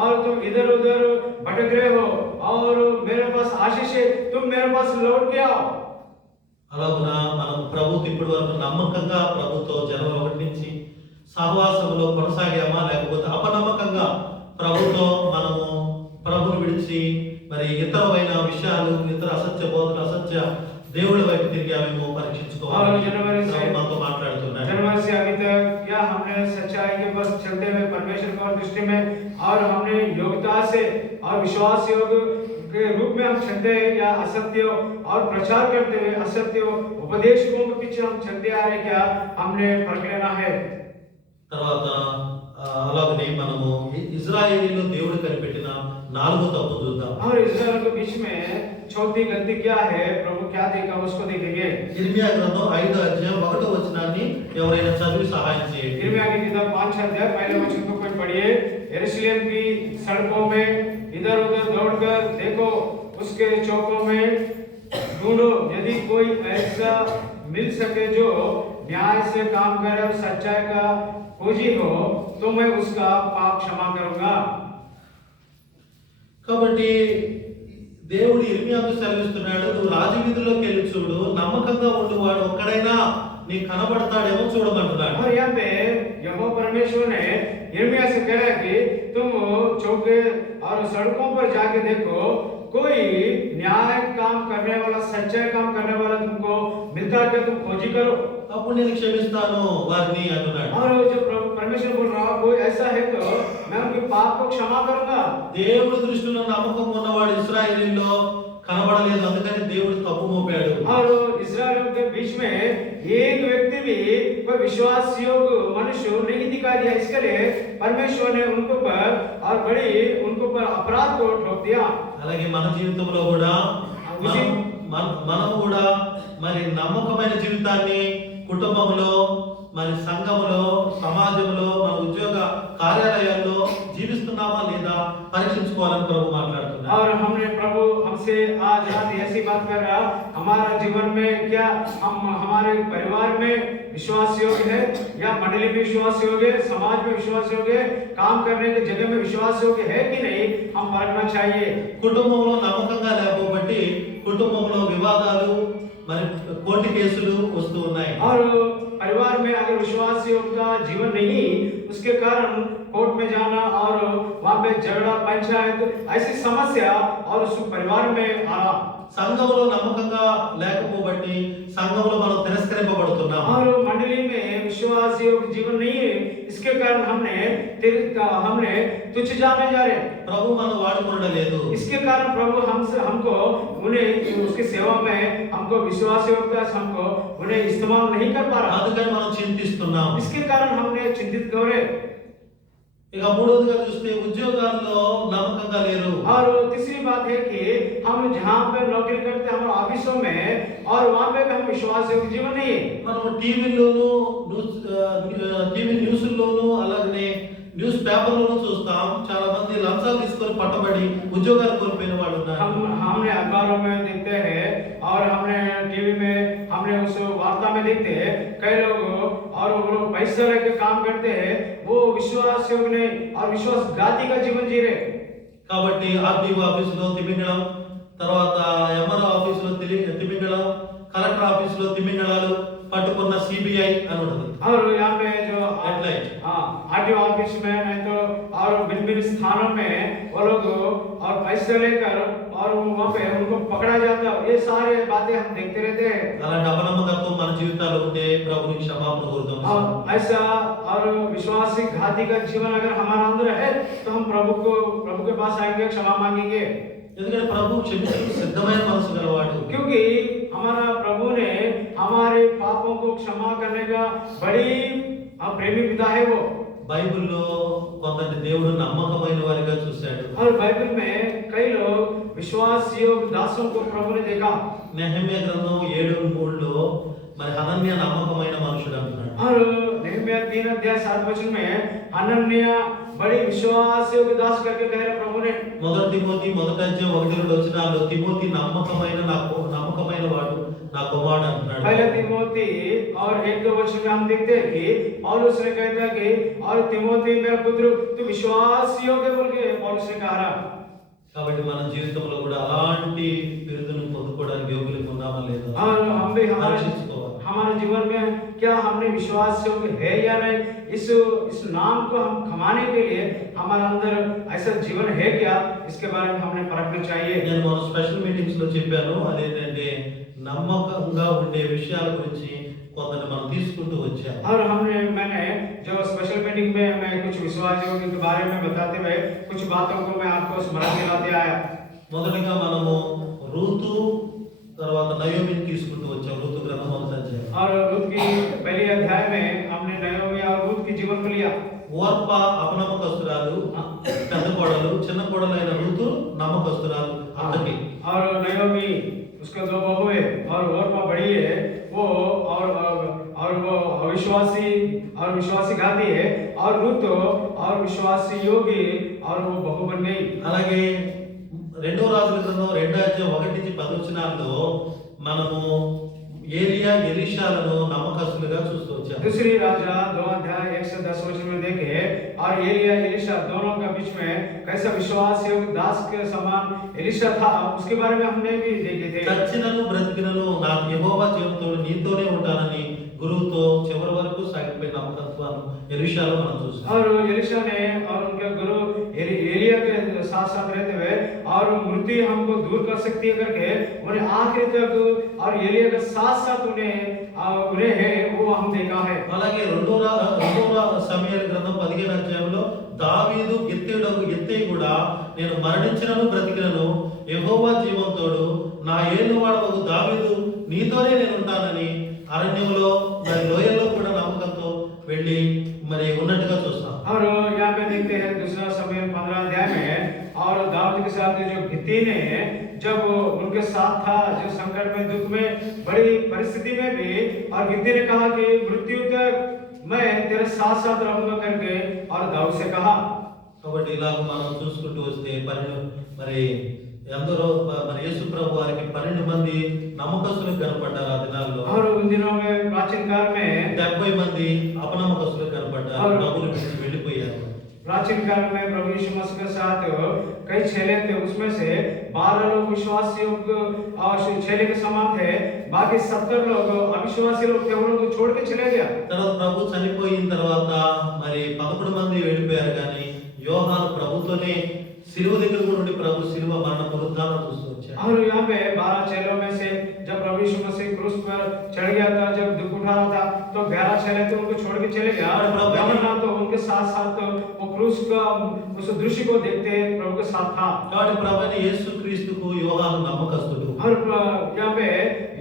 और तुम इधर उधर भटक रहे हो और मेरे पास आशीष है, तुम मेरे पास लौट के आओ। అలాగున మనం ప్రభుత్వం ఇప్పటి వరకు నమ్మకంగా ప్రభుతో జనవరి 1 నుంచి సహవాసంలో కొనసాగామా, లేకపోతే అపనమ్మకంగా ప్రభుతో మనము ప్రభుని విడిచి మరి ఇతరమైన విషయాలు, ఇతర అసత్య బోధన, అసత్య దేవుడి వైపు తిరిగామేమో పరీక్షించుకోవాలి. మనతో మాట్లాడుతున్నాడు. जनवरी से अभी तक क्या हमने सच्चाई के पर चलते हुए परमेश्वर की दृष्टि में और हमने योग्यता से और विश्वास योग के रूप में हम चलते हैं, या असत्य और प्रचार करते हुए असत्य उपदेशकों के पीछे हम चलते आ रहे, क्या हमने फर्क लेना है। తర్వాత అలాగనే మనము ఇజ్రాయేలీలో దేవుడు కనిపెట్టిన 4వ తప్పు చూద్దాం. और इस्राएल के बीच में चौथी गलती क्या है, प्रभु क्या देखा उसको देखेंगे। ఇర్మియా గ్రంథం 5:1 ఎవరైనా చదివి సహాయం చేయండి. यिर्मयाह की किताब 5 अध्याय पहले वचन को कोई पढ़िए। यरूशलेम की सड़कों में इधर उधर दौड़कर देखो, उसके चौकों में ढूंढो, यदि कोई ऐसा मिल सके जो न्याय से काम करे और सच्चाई का खोजी हो, तो मैं उसका पाप क्षमा करूंगा। కాబట్టి దేవుడు ఇర్మియాకు సెలవిస్తున్నాడు, నువ్వు రాజవీధిలోకి వెళ్ళి చూడు, నమ్మకంగా ఉండేవాడు ఒక్కడైనా నీకు కనబడతాడేమో చూడమంటున్నాడు. और यहाँ पे यहोवा परमेश्वर ने यिर्मयाह से कह रहा है कि तुम चौके और सड़कों पर जाके देखो, कोई न्याय काम करने वाला, सच्चाई काम करने वाला तुमको मिलता है क्या, तुम खोजी करो। అప్పుడు నేను క్షమిస్తాను వారిని అంటున్నాడు. और जो प्रभु परमेश्वर बोल रहा कोई ऐसा है तो मैं उनके पाप को क्षमा करूंगा। దేవుడి దృష్టిలో నమ్మకం ఉన్నవాడు ఇశ్రాయేలీలో కనబడలేదు, అందుకని దేవుడు తప్పు మోపాడు. और इस्राएलियों के बीच में एक व्यक्ति भी कोई विश्वास योग्य मनुष्य नहीं दिखाई दिया, इसके लिए परमेश्वर ने उनको पर और बड़ी उनको पर अपराध को ठोक दिया। అలాగే మన జీవితంలో కూడా మనం కూడా మరి నమ్మకమైన జీవితాన్ని కుటుంబంలో, మరి సంఘంలో, సమాజంలో, మన ఉద్యోగ కార్యాలయాల్లో జీవిస్తున్నామా లేదా పరీక్షించుకోవాలని ప్రభు మాట్లాడుతున్నారు. और हमने प्रभु हमसे आज ऐसी बात कर रहा, हमारा जीवन में क्या हम हमारे परिवार में विश्वास योग्य है या मंडली में विश्वास योग्य है, समाज में विश्वास योग्य है, काम करने की जगह में विश्वास योग्य है कि नहीं, हम परखना चाहिए। కుటుంబంలో నమ్మకంగా లేకపోబట్టి కుటుంబంలో వివాదాలు, మరి కోర్టు కేసులు వస్తూ ఉన్నాయి. और परिवार में अगर विश्वास योग्यता जीवन नहीं, उसके कारण कोर्ट में जाना और वहां पे झगड़ा, पंचायत, ऐसी समस्या और उस परिवार में आना। సంఘంలో నమ్మకంగా లేకపోబట్టి సంఘంలో మనం తిరస్కరింపబడుతున్నాం. और मंडली में विश्वास योग्य जीवन नहीं है, इसके कारण हमने तुच्छ जाने जा रहे। ప్రభు మనం వాడుకోవడలేదు. इसके कारण प्रभु हमको उन्हें उसकी सेवा में हमको विश्वास योग्यता से हमको उन्हें इस्तेमाल नहीं कर पा रहा, అందుకని మనం చింతిస్తున్నాం. इसके कारण हमने चिंतित हो रहे। ఇక మూడోదిగా చూస్తే ఉద్యోగాల్లో నమ్మకంగా లేరు. और तीसरी बात है कि हम जहाँ पे नौकरी करते हैं हमारे ऑफिसों में, और वहाँ पे भी हम विश्वास योग्य जीवन नहीं है। మనం టీవీలోను టీవీ న్యూస్లోను అలాగనే న్యూస్ పేపర్లోను చూస్తాం, చాలా మంది లంచాలు తీసుకొని పట్టబడి ఉద్యోగాలు కోల్పోయిన వాళ్ళు ఉన్నారు. हमने अखबारों में देखते हैं और हमने टीवी में हमने उस वार्ता में देखते हैं कई लोग और वो लोग पैसे लेके काम करते हैं, वो विश्वास योग्य नहीं और विश्वासघाती का जीवन जी रहे। కాబట్టి ఆర్టీఓ ఆఫీసులో తిమింగళం, తర్వాత ఎంఆర్ఓ ఆఫీసులో తిమింగళం, కలెక్టర్ ఆఫీసులో తిమింగళాలు పట్టుకున్న సిబిఐ అని ఉంటుంది. और यहाँ पे जो Headlight. आरटीओ ऑफिस में नहीं तो और भिन्न स्थानों में वो लोग और पैसे लेकर और वहाँ पे उनको पकड़ा जाता है, ये सारे बातें हम देखते रहते हैं। అలాంటి అపనమ్మకత్వం మన జీవితాల్లో ఉంటే ప్రభుని క్షమాపణ కోరుదాం. ऐसा और विश्वासघाती का जीवन अगर हमारा अंदर है तो हम प्रभु के पास आएंगे, क्षमा मांगेंगे, ఎందుకంటే ప్రభు క్షమించడానికి సిద్ధమైన మనసు గలవాడు. क्योंकि हमारा प्रभु ने हमारे पापों को क्षमा करने का बड़ी प्रेमी पिता है वो। బైబిల్లో కొందరిని దేవుడు నమ్మకమైన వారిగా చూశాడు. और बाइबल में कई लोग विश्वास योग्य दासों को प्रभु ने देखा। నెహెమ్యా గ్రంథం 7:3లో మరి హనన్య నమ్మకమైన మనుషుడు అంటున్నాడు. और नेहमिया 3:7 में हनन्या बड़ी विश्वास योग्य दास करके कह रहे प्रभु ने। మొదటి తిమోతి 1:1-2 తిమోతి నమ్మకమైన వాడు నా కుమారుడు అంటున్నాడు. पहले तिमोथी और 1-2 में हम देखते हैं कि पौलुस ने कहता कि और तिमोथी मेरा पुत्र तू विश्वास योग्य बोल के पौलुस ने कहा। కాబట్టి మన జీవితంలో కూడా అలాంటి బిరుదును పొందుకోవడానికి యోగ్యులుగా ఉన్నామా లేదా और हम भी పరీక్షించుకోవాలి. हमारे जीवन में क्या हमने विश्वास योग्य है या नहीं, इस नाम को हम कमाने के लिए हमारे अंदर ऐसा जीवन है क्या, इसके बारे में हमने परखना चाहिए। నేను మన స్పెషల్ మీటింగ్స్ లో చెప్పాను, అదేంటంటే నమ్మకంగా ఉండే విషయాల గురించి కొందరిని మనం తీసుకుంటూ వచ్చాము. और मैंने जो स्पेशल मीटिंग में मैं कुछ विश्वास योग्य के बारे में बताते हुए कुछ बातों को मैं आपको स्मरण दिलाते आया। మొదటగా మనము రూతు తర్వాత నయోమిని తీసుకుంటూ వచ్చాము. రూతు గ్రంథం 1వ అధ్యాయం. और रूत की पहले अध्याय में हमने नयोमी और रूत की जीवन को लिया। ఓర్ప అపనమ్మకస్తురాలు, పెద్ద కోడలు, చిన్న కోడలు అయిన రూతు నమ్మకస్తురాలు అతనికి. और नयोमी उसके 2 बहू है और ओर्पा बड़ी है वो और वो विश्वासी घाती है, और रूत और विश्वासी योगी और वो बहू बन गई। అలాగే 2వ రాజుల గ్రంథం 2:1-10 మనము ఏలియా ఎలీషాలను నమ్మకస్తులుగా చూస్తూ వచ్చాము. दूसरी राजा 2:1-10 में देखे और एलिया एलीशा दोनों के बीच में कैसा विश्वास योग्य दास के समान एलीशा था, उसके बारे में हमने भी देखे थे। చచ్చినను బ్రతికినను నాకు యెహోవా జీవంతోడు నీతోనే ఉంటానని గురువుతో చివరి వరకు సాగిపోయిన నమ్మకత్వాన్ని ఎలీషాలో మనం చూస్తాం. और एलीशा ने और उनके गुरु एलिया के साथ साथ रहते हुए और मृत्यु हमको दूर कर सकती है करके उन्हें आखिरी तक और एलिया के साथ साथ उन्हें है वो हम देखा है। అలాగే రెండవ సమయాల గ్రంథం 15వ అధ్యాయంలో దావీదు ఎత్తేయి కూడా నేను మరణించినను బ్రతికినను యెహోవా జీవంతోడు నా ఏలువాడవగు దావీదు నీతోనే నేను ఉంటానని అరణ్యంలో మరి లోయల్లో కూడా నమ్మకంతో వెళ్ళి మరి ఉన్నట్టుగా చూస్తాం। और यहाँ पे देखते हैं दूसरा समय 15 अध्याय में और दाऊद के साथ जो गित्ती ने जब उनके साथ था जो संकट में दुख में बड़ी परिस्थिति में भी और गित्ती ने कहा कि मृत्यु तक मैं तेरे साथ साथ रहूंगा करके और दाऊद से कहा। కాబట్టి ఇలాగ మనం చూసుకుంటూ వస్తే మరి ఎందరో మరి యేసు ప్రభు వారికి 12 మంది నమ్మకస్తులు కనపడ్డారు ఆ దినాల్లో। और उन दिनों में प्राचीन काल में 70 మంది అపనమ్మకస్తులు కనపడ్డారు, ప్రభువుని విడిచి వెళ్ళిపోయారు। प्राचीन काल में प्रभु यीशु मसीह के साथ कई चेले थे, उसमें से 12 लोग विश्वासी और चेले के समान थे, बाकी 70 लोग अविश्वासी लोग थे, उनको छोड़ के चले गया। తర్వాత ప్రభు చనిపోయిన తర్వాత మరి 11 మంది వెళ్ళిపోయారు, కానీ యోహాను ప్రభుతోనే సిలువ దగ్గర నుండి ప్రభు సిలువ మరణ పునరుద్ధానం చూస్తూ వచ్చాడు। और यहाँ पे 12 चेलों में से जब प्रभु यीशु मसीह क्रूस पर चढ़ गया था, जब दुख उठा रहा था, तो 11 चेले थे उनको छोड़ के चले गया और प्रभु यूहन्ना तो उनके साथ साथ वो क्रूस का उस दृश्य को देखते प्रभु के साथ था। కాబట్టి ప్రభువైన యేసుక్రీస్తుకు యోహాను నమ్మకస్తుడు। और यहाँ पे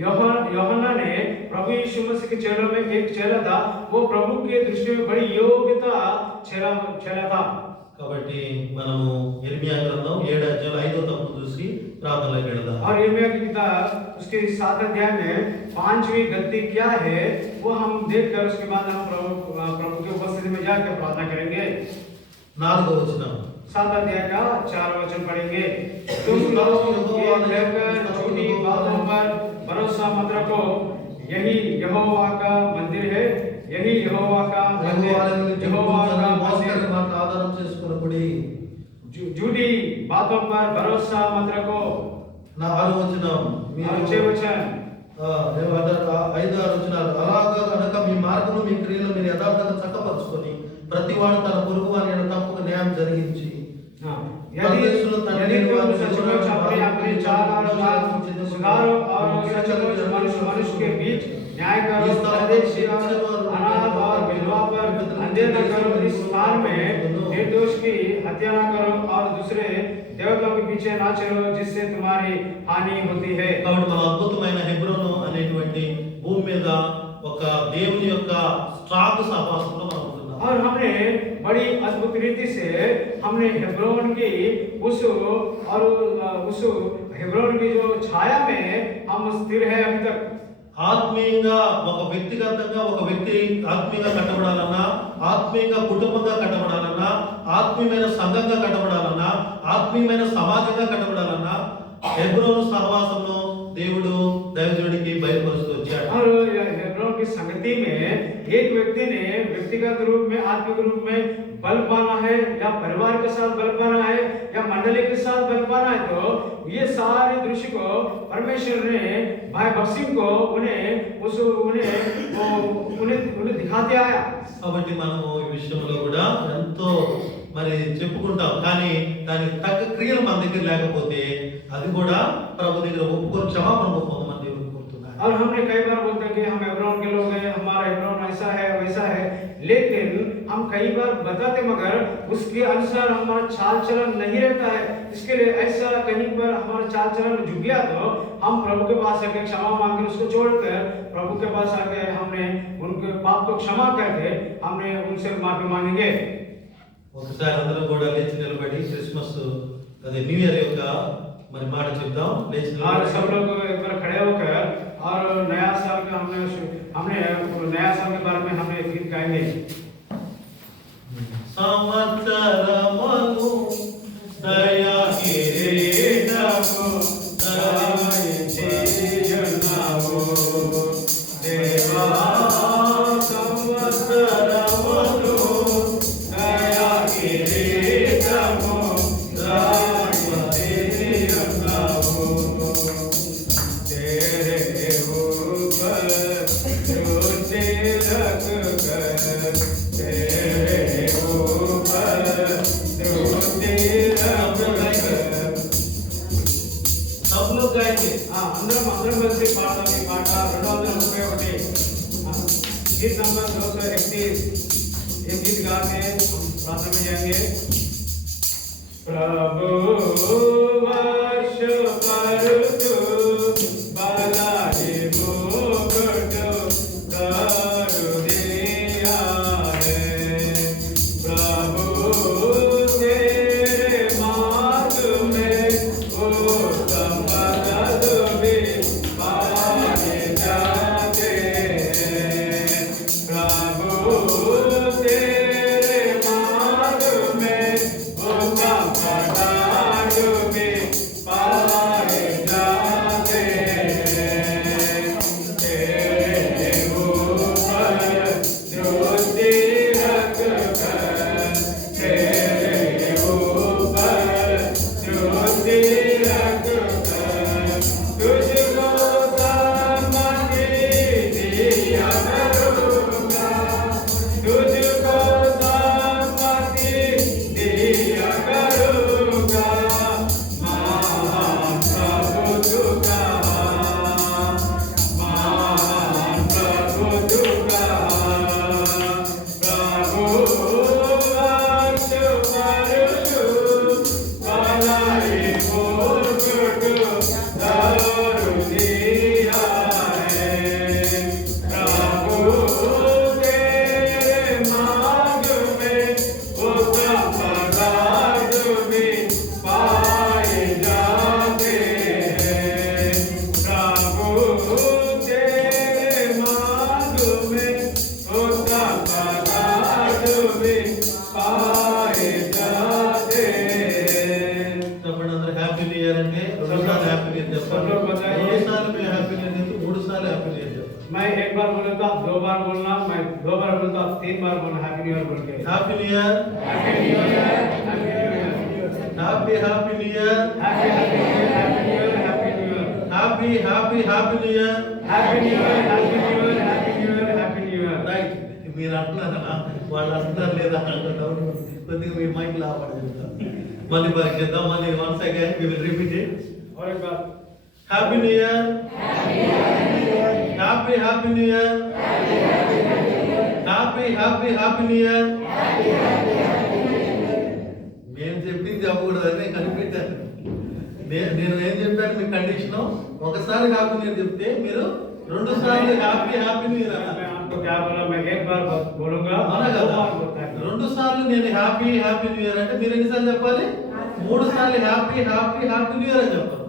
यूहन्ना ने प्रभु यीशु मसीह के चेलों में एक चेला था, वो प्रभु के दृष्टि में बड़ी योग्यता चेला था। కాబట్టి మనము యెర్మీయా గ్రంథం 7వ అధ్యాయం 5వ తప్పును చూసి ప్రార్థనలోకి వెళ్దాం। और यिर्मयाह की किताब उसके 7 अध्याय में 5वीं गद्दी क्या है वो हम देखकर उसके बाद हम प्रभु की उपस्थिति में जाकर प्रार्थना करेंगे। 4వ వచనం 7 अध्याय का 4 वचन पढ़ेंगे। तुम लोग ये कहकर झूठी बातों पर भरोसा मत रखो, यही यहोवा का मंदिर है, यही यहोवा का मंदिर, यहोवा का मंदिर। ఆధారం చేసుకున్నప్పుడు झूठी बातों पर भरोसा मत रखो। 6వ వచనం और 6 वचन 5-6 వచనాలు అలాగా కనుక మీ మార్గము మీ క్రియలు మీరు యథార్థంగా చక్కపరచుకొని ప్రతివాడు తన పొరుగు వాని తప్పుకు న్యాయం జరిగించి यदि तुम सचमुच अपनी चाल और बात सुधारो और सचमुच मनुष्य के बीच न्याय करो, परदेशी और अनाथ और विधवा पर अन्याय न करो, इस स्थान में निर्दोष की हत्या न करो और दूसरे देवताओं के पीछे ना चलो जिससे तुम्हारी हानि होती है। కాబట్టి మన అద్భుతమైన హెబ్రోను అనేటువంటి భూమి మీద ఒక దేవుని యొక్క స్ట్రాంగ్ సహవాసంలో మనం ఉంటున్నాం। और हमने बड़ी अद्भुत रीति से हमने हेब्रोन की उस हेब्रोन की जो छाया में हम स्थिर है अभी तक। ఆత్మీయంగా ఒక వ్యక్తిగతంగా ఒక వ్యక్తి ఆత్మీయంగా కట్టబడాలన్నా, ఆత్మీయంగా కుటుంబంగా కట్టబడాలన్నా, ఆత్మీయమైన సంఘంగా కట్టబడాలన్నా, ఆత్మీయమైన సమాజంగా కట్టబడాలన్నా హెబ్రోను సహవాసంలో దేవుడు దైవజనుడికి బయలుపరుస్తూ వచ్చాడు। और हेब्रोन की संगति में एक व्यक्ति ने व्यक्तिगत रूप में आत्मिक रूप में बल पाना है या परिवार के साथ बल पाना है या मंडली के साथ बल पाना है, तो ये सारे दृश्य को परमेश्वर ने भाई बक्सिंग को उन्हें दिखाते आया। కాబట్టి మనము ఈ విషయంలో కూడా ఎంతో మరి చెప్పుకుంటాం, కానీ దానికి తగ్గ క్రియలు మన దగ్గర లేకపోతే అది కూడా ప్రభు దగ్గర ఒప్పుకొని క్షమాపణ పొందమని దేవుడు కోరుతున్నాడు। और हमने कई बार बोलते हैं कि हम हेब्रोन के लोग हैं, हमारा हेब्रोन ऐसा है वैसा है, लेकिन हम कई बार बताते मगर उसके अनुसार हमारा चाल चलन नहीं रहता है। इसके लिए ऐसा कहीं पर हमारा चाल चलन झुक गया तो हम प्रभु के पास आके क्षमा मांगकर उसको छोड़कर प्रभु के पास आके हमने उनके पाप को क्षमा करके हमने उनसे माफी मांगेंगे। ఒకసారి అందరూ కూడా లేచి నిలబడి క్రిస్మస్ అదే న్యూ ఇయర్ యొక్క మరి మాట చెప్దాం। లేచి और నిలబడి सब लोग एक बार खड़े होकर और नया साल का हमने नया साल के बारे में हमने गीत गाएंगे। సంవత్సరమును దయా కిరీటము ధరించియున్నావు దేవా, సంవత్సరమును దయా కిరీటము ధరించియున్నావు तेरे ऊपर जो तेरा लोग गाएंगे। అందరం కలిసి పాడదాం ఈ పాట 231 गीत नंबर 231 ये गीत गा के हम प्रार्थना में जाएंगे। प्रभु वर्ष पर तू बलाई मुकुट करू दिया है, प्रभु तेरे मार्ग में उत्तम पद भी पाए जाते हैं, प्रभु तेरे मार्ग में उत्तम पद भी पाए जाते हैं, तेरे ऊपर दृष्टि रखकर, तेरे ऊपर दृष्टि रखकर तुझको सम्मति दिया करूँगा, तुझको सम्मति दिया करूँगा, महान प्रभु तुझा, महान प्रभु तुझा, प्रभु वर्ष पर तू भलाई मुकुट धरू दिया है, प्रभु तेरे मार्ग में उत्तम पदार्थ भी पाए जाते हैं, प्रभु तेरे मार्ग में उत्तम पदार्थ भी पाए जाते हैं। చెప్పండి అందరూ హ్యాపీ న్యూ ఇయర్ అంటే 2 సార్లు హ్యాపీ న్యూ ఇయర్ చెప్పండి। सब लोग बताइए। 2 సార్లు మీరు హ్యాపీ న్యూ ఇయర్ అంటే 3 సార్లు హ్యాపీ న్యూ ఇయర్ చెప్పండి। मैं एक बार बोला तो आप 2 बार बोलना, मैं 2 बार बोलता आप 3 बार बोलना, हैप्पी न्यू ईयर बोल के। Happy new year, happy new year, happy new year, happy happy new year, happy happy new year, happy new year, happy new year, happy happy happy new year. Happy new year, happy new year, happy new year, happy new year. Right, మీరు అంటున్నారా వాళ్ళు అంటున్నారు లేదా అంటే doubt కొద్దిగా మీ mind లో ఆపడదు। మళ్ళీ పరిచేద్దాం, మళ్ళీ once again we will repeat it. और एक बार happy new year, happy happy new year, happy happy happy new year. నేను చెప్పింది చెప్పకూడదని కనిపెట్టాను। నేను ఏం చెప్పాను మీ కండిషన్, ఒకసారి హ్యాపీ న్యూ ఇయర్ చెప్తే మీరు 2 సార్లు హ్యాపీ హ్యాపీ న్యూ ఇయర్ मैं అనాలి। आपको क्या बोला, मैं एक बार बोलूंगा, అవునా 2 కదా? बार बोलता है। 2 సార్లు నేను హ్యాపీ హ్యాపీ న్యూ ఇయర్ అంటే మీరు ఎన్నిసార్లు చెప్పాలి? 3 సార్లు happy happy happy new year అని చెప్పాలి।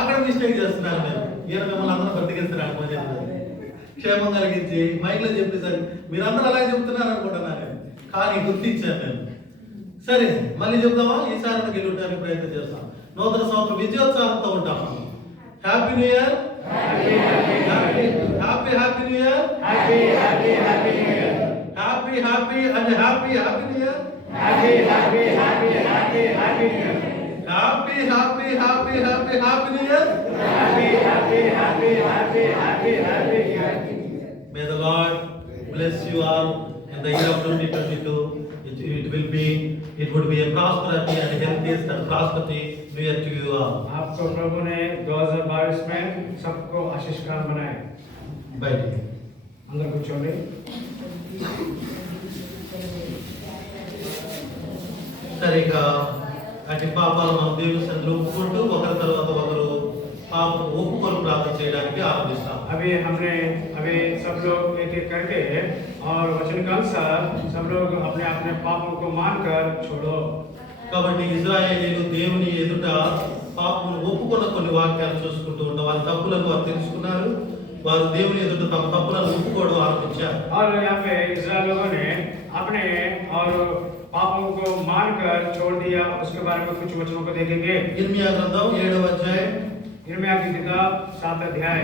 అక్కడ మిస్టేక్ చేస్తున్నాను నేను, ఈయన మిమ్మల్ని అందరూ బతికిస్తున్నాను మధ్య క్షేమం కలిగించి మైక్లో చెప్పేసరి మీరందరూ అలాగే చెప్తున్నారు అనుకుంటున్నాను నేను, కానీ గుర్తించాను నేను। సరే మళ్ళీ చెప్దామా? ఈసారి గెలవడానికి ప్రయత్నం చేస్తాం, నూతన సంవత్సరం విజయోత్సాహంతో ఉంటాం। Happy new year, happy happy new year, happy happy happy new year, happy happy and happy happy new year, happy happy happy happy happy new year, happy happy happy happy happy new year. Happy happy happy happy happy happy new year. May the Lord bless you all in the year of 2022. It would be a prosperity and healthiest and prosperity new year to you all. आपको प्रभु ने 2022 में सबको आशीषकान बनाए। Bye. अंदर కూర్చోండి। సరే ఇక అటు పాపాలు మనం దేవుని సన్నిధిలో ఒప్పుకుంటూ ఒకరి తర్వాత ఒకరు పాపం ఒప్పుకొని ప్రార్థన చేయడానికి ఆరంభిస్తాం। अभी सब लोग एक एक करके और वचन के अनुसार सब लोग अपने अपने पापों को मानकर छोड़ो। కాబట్టి ఇజ్రాయేలీలు దేవుని ఎదుట పాపమును ఒప్పుకున్న కొన్ని వాక్యాలు చూసుకుంటూ ఉంటాం। వారి తప్పులను వారు తెలుసుకున్నారు, వారు దేవుని ఎదుట తమ తప్పులను ఒప్పుకోవడం ఆరంభించారు। और यहाँ पे इस्राएल लोगों ने अपने और पापों को मानकर छोड़ दिया। उसके बारे में कुछ वचनों को देखेंगे। ఇర్మియా గ్రంథం 7వ అధ్యాయం यिर्मयाह की किताब 7 अध्याय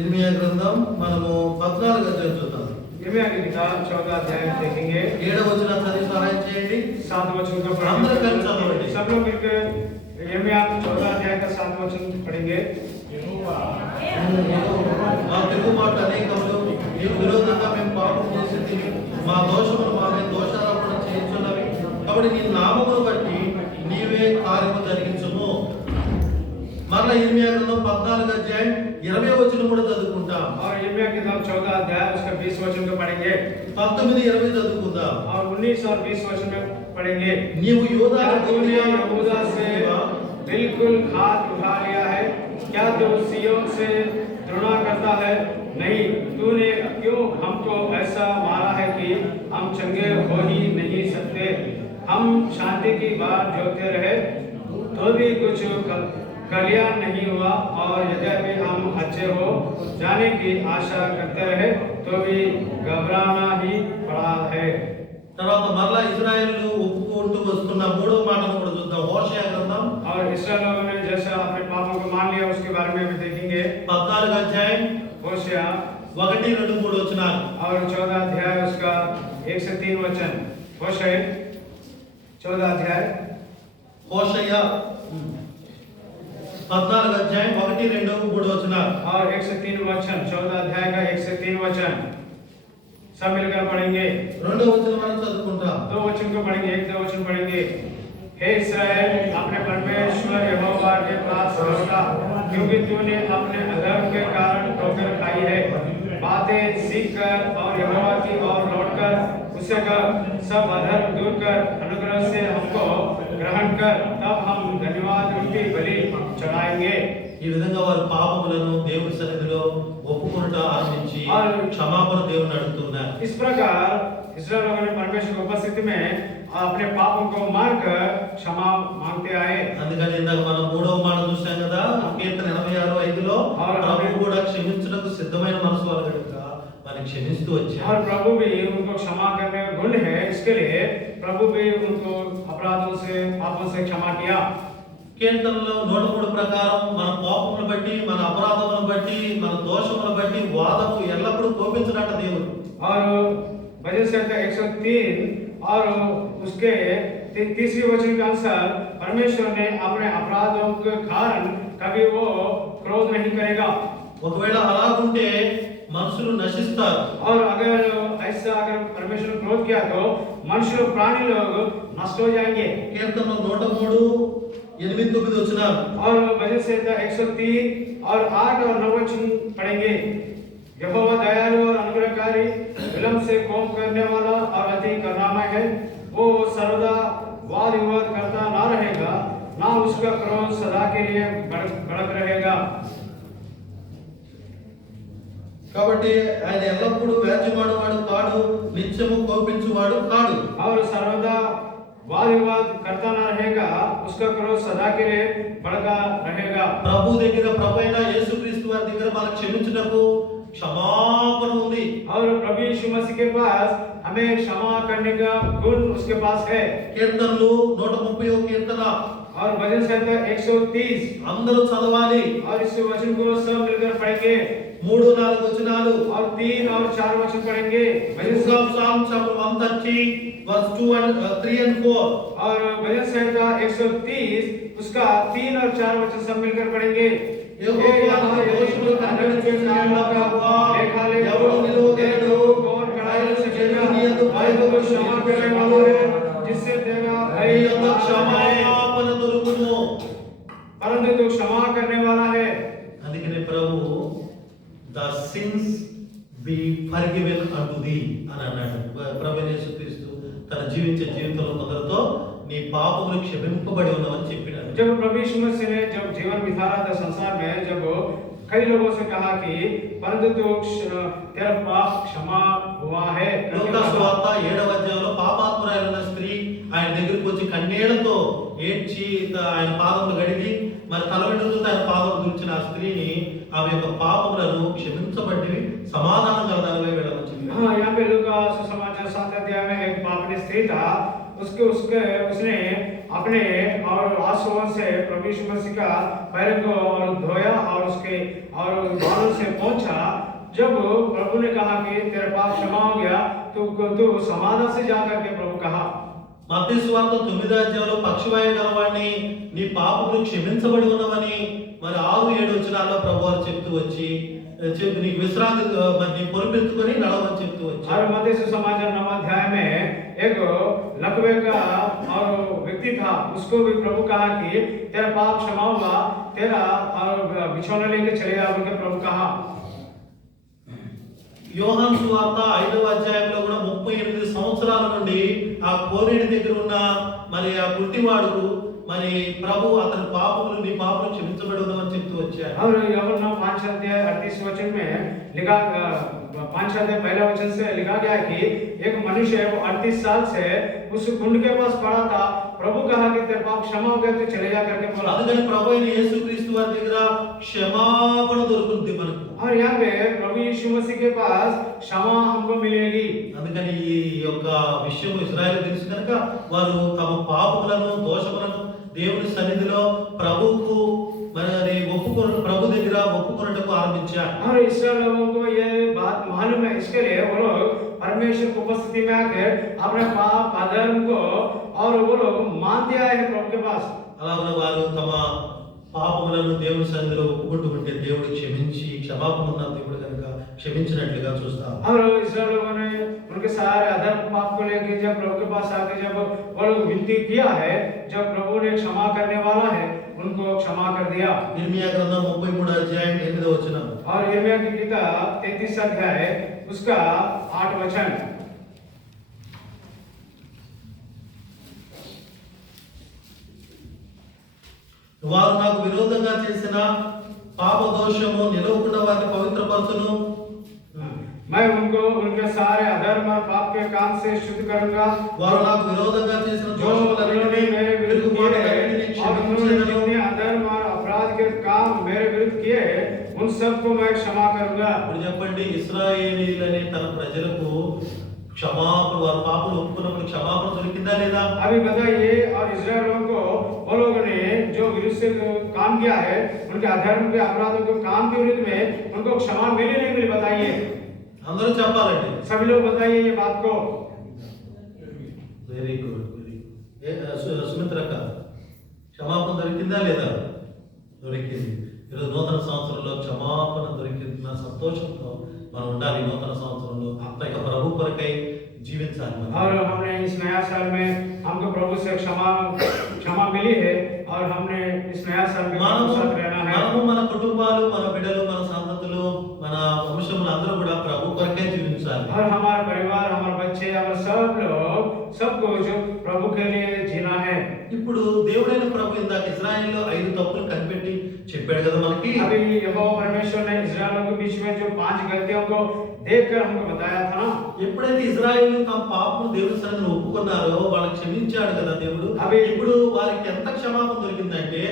ఇర్మియా గ్రంథం మనము 14వ అధ్యాయం చూద్దాం। यिर्मयाह की किताब 14 अध्याय देखेंगे। 7వ వచనం చదివి సహాయం చేయండి। 7 वचन का అందరూ కలిసి చదవండి। सब लोग मिलकर यिर्मयाह 14 अध्याय का 7 वचन पढ़ेंगे। మా తెలుగు మాట అనేకములు నీకు విరోధంగా మేము పాపం చేసి మా దోషములు మా మీద దోషారోపణ చేయించున్నవి, కాబట్టి నీ నామమును బట్టి నీవే కార్యము జరిగించుము. మరలా ఇర్మియా గ్రంథం 14 అధ్యాయం 20 వచనం కూడా చదువుకుంటాం. और यिर्मयाह की किताब 14 अध्याय उसका 20 वचन को पढ़ेंगे 19, 20 చదువుకుందాం. और 19 और 20 वचन में पढ़ेंगे। నీవు యూదా क्या तूने यहूदा से बिल्कुल हाथ उठा लिया है? क्या तू सिय्योन से घृणा करता है? नहीं, तूने क्यों हमको ऐसा मारा है कि हम चंगे हो ही नहीं सकते? हम शांति की बात जोते रहे तो भी कुछ कल्याण नहीं हुआ, और यद्यपि हम अच्छे हो जाने की आशा करते रहे तो भी घबराना ही पड़ा है। తర్వాత మరలా ఇశ్రాయేలు ఒప్పుకుంటూ వస్తున్న మూడో మాటను కూడా చూద్దాం. హోషేయ గ్రంథం और इसराइल लोगों ने जैसा अपने पापों को मान लिया उसके बारे में भी देखेंगे। 14 అధ్యాయం होशिया 1, 2, 3 వచనాలు. और 14 अध्याय उसका 1 से 3 वचन। होशे 14 अध्याय హోషేయ 14 అధ్యాయం 1, 2, 3 వచనాలు. और 1 से 3 वचन। 14 अध्याय का 1 से 3 वचन सब मिलकर पढ़ेंगे। రెండో వచనం మనం చదువుకుంటాం. 2 वचन को पढ़ेंगे, 1-2 वचन पढ़ेंगे। हे इस्राएल, अपने परमेश्वर यहोवा के पास लौटा, क्योंकि तूने अपने अधर्म के कारण ठोकर खाई है। बातें सीखकर और यहोवा की ओर लौटकर उससे कर, सब अधर्म दूर कर, अनुग्रह से हमको ग्रहण कर, तब हम धन्यवाद उनकी बलि चढ़ाएंगे। ఈ విధంగా వారి పాపములను దేవుని సన్నిధిలో ఒప్పుకొనుట ఆరంభించి और- క్షమాపణ దేవుని అడుగుతున్నారు. इस प्रकार इस्राएल लोगों ने परमेश्वर की उपस्थिति में अपने पापों को मानकर क्षमा मांगते आए। అందుకని ఇందాక మనం మూడవ మాట చూసాం కదా, కీర్తన 86:5లో और- ప్రభు కూడా క్షమించుటకు సిద్ధమైన మనసు వారు కనుక వారిని క్షమిస్తూ వచ్చారు. और प्रभु भी उनको क्षमा करने का गुण है, इसके लिए प्रभु भी उनको अपराधों से पापों से क्षमा किया। కీర్తనలో 103 ప్రకారం మన పాపములను బట్టి, మన అపరాధములను బట్టి, మన దోషములను బట్టి వాదము ఎల్లప్పుడూ కోపించడట దేవుడు. और भजन संहिता 103 और उसके तीसरी वचन के अनुसार परमेश्वर ने अपने अपराधों के कारण कभी वो क्रोध नहीं करेगा। ఒకవేళ అలాగుంటే మనుషులు నశిస్తారు. और अगर ऐसा अगर परमेश्वर ने क्रोध किया तो मनुष्य प्राणी लोग नष्ट हो जाएंगे। కీర్తన 103, 8, 9 వచనాలు. और भजन संहिता 103 और 8 और 9 वचन पढ़ेंगे। यहोवा दयालु और अनुग्रहकारी, विलंब से कोप करने वाला और अति करुणामय है। वो सर्वदा वाद विवाद करता ना रहेगा, ना उसका क्रोध सदा के लिए भड़क रहेगा। కాబట్టి ఆయన ఎల్లప్పుడూ వ్యాజ్యమాడువాడు కాడు, నిత్యము కోపించువాడు కాడు. और सर्वदा वाद विवाद करता ना रहेगा, उसका क्रोध सदा के लिए भड़का रहेगा। ప్రభు దగ్గర, ప్రభు అయిన యేసుక్రీస్తు వారి దగ్గర మనకు క్షమించుటకు క్షమాపణ ఉంది. और प्रभु यीशु मसीह के पास हमें क्षमा करने का गुण उसके पास है। కీర్తనలు 130 కీర్తన और भजन संहिता 130 అందరూ చదవాలి. और इस वचन को सब मिलकर पढ़ेंगे। 3, 4 వచనాలు. और 3 और 4 वचन पढ़ेंगे। भजन Book of Psalms chapter 130 verse 2 and 3 and 4. और भजन संहिता 130 उसका 3 और 4 वचन सब मिलकर पढ़ेंगे। యెహోవా నా దోషములు కనిపెట్టుచున్నాడు ప్రభువా, ఎవడు నిలువగలడు? कौन చెడు నీ యందు को क्षमा करने वाला है, जिससे तेरा నీ యొద్ద క్షమాపణ దొరుకును. परंतु तू क्षमा करने वाला है। అందుకనే ప్రభు the sins B forgiven unto the అని అన్నాడు. ప్రభు యేసుక్రీస్తు తన జీవించే జీవితంలో కొందరితో నీ పాపములు క్షమింపబడి ఉన్నవని చెప్పినాడు. जब प्रभु यीशु मसीह ने जब जीवन बिता रहा था संसार में, जब कई लोगों से कहा कि परंतु तू तेरा पाप क्षमा हुआ है। లూకా సువార్త 7వ అధ్యాయంలో పాపాత్మురాలైన స్త్రీ ఆయన దగ్గరికి వచ్చి కన్నీళ్లతో ఏడ్చి ఆయన పాదములు గడిగి మరి తల వెంట్రుకలతో ఆయన పాదములు దుర్చిన ఆ స్త్రీని ఆమె యొక్క పాపములను క్షమించబడివి, సమాధానం కలదానివై వెళ్ళమని చెప్పారు. हाँ, यहाँ पे लूका सुसमाचार 7 अध्याय में एक पापनी स्त्री था, उसने अपने और आंसुओं से प्रभु यीशु मसीह का पैर को और धोया और उसके और बालों से पोंछा। जब प्रभु ने कहा कि तेरा पाप क्षमा हो गया, तो समाधान से जाकर के प्रभु कहा। మత్తయి సువార్త 9వ అధ్యాయంలో పక్షవాయు గలవాణ్ణి నీ పాపములు క్షమించబడి ఉన్నవని మరి 6, 7 వచనాల్లో ప్రభువారు చెప్తూ వచ్చి చెప్పి నీకు విశ్రాంతి మరి నీ పొరుపెత్తుకొని నడవని చెప్తూ और వచ్చాడు. मत्ती सुसमाचार 9 अध्याय में एक लकवे का और व्यक्ति था, उसको भी प्रभु कहा कि तेरा पाप क्षमा हुआ, तेरा और बिछौना लेके चले जा करके प्रभु कहा। యోహాను సువార్త 5వ అధ్యాయంలో కూడా 38 సంవత్సరాల నుండి ఆ కోనేటి దగ్గర ఉన్న మరి ఆ గుడ్డివాడుకు మరి ప్రభు అతని పాపములు నీ పాపములు క్షమించబడును అని చెప్తూ వచ్చాడు. और यूहन्ना 5 अध्याय 38 वचन में लिखा 5 अध्याय पहला वचन से लिखा गया कि एक मनुष्य है वो 38 साल से उस कुंड के पास पड़ा था, प्रभु कहा कि तेरे पाप क्षमा हो गए तो चले जा करके बोला। అందుకని ప్రభు అయిన యేసుక్రీస్తు వారి దగ్గర క్షమాపణ దొరుకుతుంది మనకు. और यहाँ पे प्रभु यीशु मसीह के पास क्षमा हमको मिलेगी। అందుకని ఈ యొక్క విషయం ఇశ్రాయేలు తెలుసు కనుక వారు తమ పాపములను దోషములను దేవుని సన్నిధిలో ప్రభువుకు మరి ప్రభు దగ్గర ఒప్పుకొనుటకు ఆరంభించారు. और इस्राएल लोगों को ये बात मालूम है, इसके लिए वो लोग परमेश्वर की उपस्थिति में आकर अपने पाप अधर्म को और वो लोग मानते आए हैं प्रभु के पास। అలాగే వారు తమ పాపములను దేవుని సన్నిధిలో ఒప్పుకుంటూ ఉంటే దేవుడు క్షమించి క్షమాపణ ఉన్న దేవుడు కనుక క్షమించినట్లుగా చూస్తాం. और इस्राएल लोगों ने उनके सारे अधर्म पाप को लेकर जब प्रभु के पास आके जब वो लोग विनती किया है, जब प्रभु ने क्षमा करने वाला है, उनको क्षमा कर दिया। ఇర్మియా గ్రంథం 33 అధ్యాయం 8వ వచనం. और यिर्मयाह की किताब 33 अध्याय उसका 8 वचन। వారు నాకు విరోధంగా చేసిన పాప దోషము నిలవకుండా వారిని పవిత్రపరచును. मैं उनको उनके सारे अधर्म और पाप के काम से शुद्ध करूंगा। వారు నాకు విరోధంగా చేసిన जो उन्होंने దోషములన్నిటినీ मेरे विरुद्ध తిరుగుబాటులన్నిటినీ किए और उन्होंने క్షమించెదను. जितने अधर्म और अपराध के काम मेरे विरुद्ध किए, उन सबको मैं क्षमा करूंगा। ఇప్పుడు చెప్పండి, ఇశ్రాయేలీయులనే తన ప్రజలకు క్షమాపణ వారి పాపలు ఒప్పుకున్నప్పుడు క్షమాపణ దొరికిందా లేదా? अभी बताइए, और इस्राएलियों को वो लोगों ने जो विरुद्ध से काम किया है, उनके अधर्म के अपराधों के काम के विरुद्ध में उनको क्षमा मिली नहीं मिली? बताइए, అందరూ చెప్పాలండి. सभी लोग बताइए ये बात को। Very good. సుమిత్రక్క, క్షమాపణ దొరికిందా లేదా? దొరికింది. ఈరోజు నూతన సంవత్సరంలో క్షమాపణ దొరికిన సంతోషంతో మనం ఉండాలి. నూతన సంవత్సరంలో ఇక ప్రభు కొరకై జీవించాలి మనం. और हमने इस नया साल में हमको प्रभु से क्षमा मिली है, और हमने इस नया साल में प्रभु के साथ रहना है। మనము మన కుటుంబాలు, మన బిడ్డలు, మన సంతతులు, మన వంశములు అందరూ కూడా ప్రభు కొరకే జీవించాలి. और हमारा परिवार, हमारे बच्चे, हमारे सब लोग सबको जो प्रभु के लिए जीना है। ఇప్పుడు దేవుడైన ప్రభు ఇందాక ఇశ్రాయేలులో 5 తప్పులు కనిపెట్టి చెప్పాడు కదా మనకి. अभी यहोवा परमेश्वर ने इस्राएलियों के बीच में जो 5 गलतियों को देखकर हमको बताया था ना। ఎప్పుడైతే ఇశ్రాయేలు తమ పాపము దేవుని సన్నిధిలో ఒప్పుకున్నారో వాళ్ళని క్షమించాడు కదా దేవుడు. ఇప్పుడు వారికి ఎంత క్షమాపణ దొరికిందంటే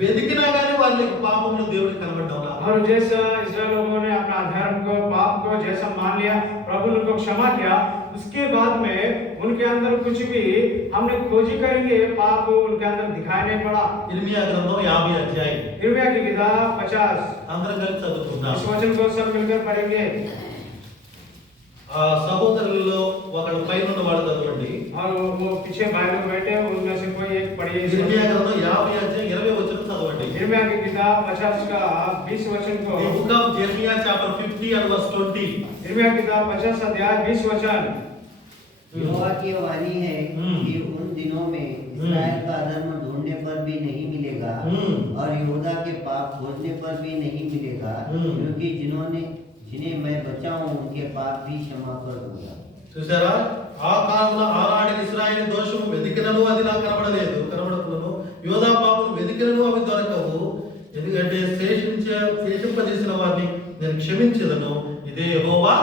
వెతికినా గానీ వాళ్ళకి పాపములు దేవుడికి కనబడ్డం. और जैसा इस्राएल लोगों ने अपना धर्म को, पाप को जैसा मान लिया, प्रभु ने उनको क्षमा किया, उसके बाद में उनके अंदर कुछ भी हमने खोजी करेंगे, पाप उनके अंदर दिखाई नहीं पड़ा। ఇర్మియా గ్రంథం 50 అధ్యాయం यिर्मयाह की किताब 50 అందరం కలిసి చదువుకుందాం. इस वचन को सब मिलकर पढ़ेंगे। ఆ సహోదరులలో ఒకడు పైన ఉన్నవాడు చదవండి. और वो पीछे भाई लोग बैठे हैं, उनमें से कोई एक पढ़िए। ఇర్మియా గ్రంథం 50 అధ్యాయం 20 వచనం చదవండి. यिर्मयाह की किताब 50 का 20 वचन को। The book of Jeremiah chapter 50 and verse 20. यिर्मयाह की किताब 50 अध्याय 20 वचन। यहोवा की वाणी है कि उन दिनों में इस्राएल का अधर्म ढूंढने पर भी नहीं मिलेगा और यहूदा के पाप खोजने पर भी नहीं मिलेगा, क्योंकि जिन्हें मैं बचाऊं उनके पाप भी क्षमा कर दूंगा। చూసారా, ఆ కాలంలో ఆనాటి ఇశ్రాయేలు దోషం వెతికినను అది నాకు కనబడకును, యోధా పాపం వెతికినను అవి దొరకవు, ఎందుకంటే శేషింపజేసిన వారిని నేను క్షమించదను. ఇదే యెహోవా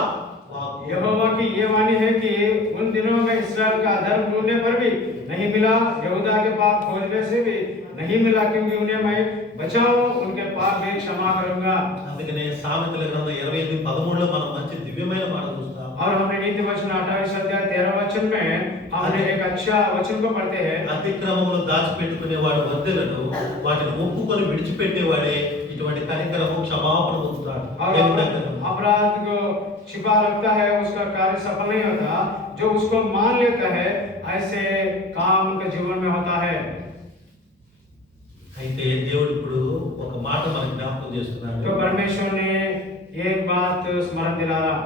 వాక్కు. यहोवा की ये वाणी है कि उन दिनों में इस्राएल का अधर्म ढूंढने पर भी नहीं मिला, यहूदा के पाप खोजने से भी नहीं मिला, क्योंकि उन्हें मैं बचाऊं, उनके पाप भी क्षमा करूंगा। అందుకనే సామెతల గ్రంథం 28:13లో మనం మంచి దివ్యమైన మాట చూస్తాం. और हमने नीति वचन 28 अध्याय 13 वचन में हमने एक अच्छा वचन को पढ़ते हैं। అతిక్రమములు దాచిపెట్టుకునేవాడు వర్ధలను, వాటిని ఒప్పుకొని విడిచిపెట్టేవాడే ఇటువంటి కనికరము క్షమాపణ పొందుతాడు. और अपराध को छिपा रखता है, उसका कार्य सफल नहीं होता। जो उसको मान लेता है, ऐसे काम उनके जीवन में होता है। అయితే దేవుడు ఇప్పుడు ఒక మాట మనకు జ్ఞాపకం చేస్తున్నాడు. तो परमेश्वर ने एक बात स्मरण दिला रहा।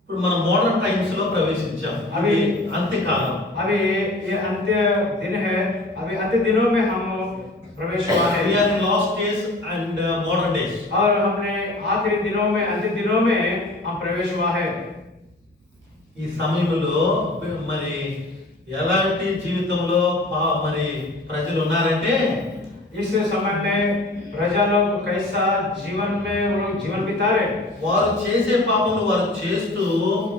ఇప్పుడు మనం మోడర్న్ టైమ్స్ లో ప్రవేశించాం. అవి అంత్యకాలం. अभी ये अंत्य दिन है, अभी अंत्य दिनों में हम प्रवेश हुआ है। We are in last days and modern days. और हमने आखिरी दिनों में, अंतिम दिनों में हम प्रवेश हुआ है। ఈ సమయంలో మరి ఎలాంటి జీవితంలో మరి ప్రజలు ఉన్నారంటే, इस समय में प्रजा लोग कैसा जीवन में वो लोग जीवन बिता रहे। వారు చేసే పాపములు వారు చేస్తూ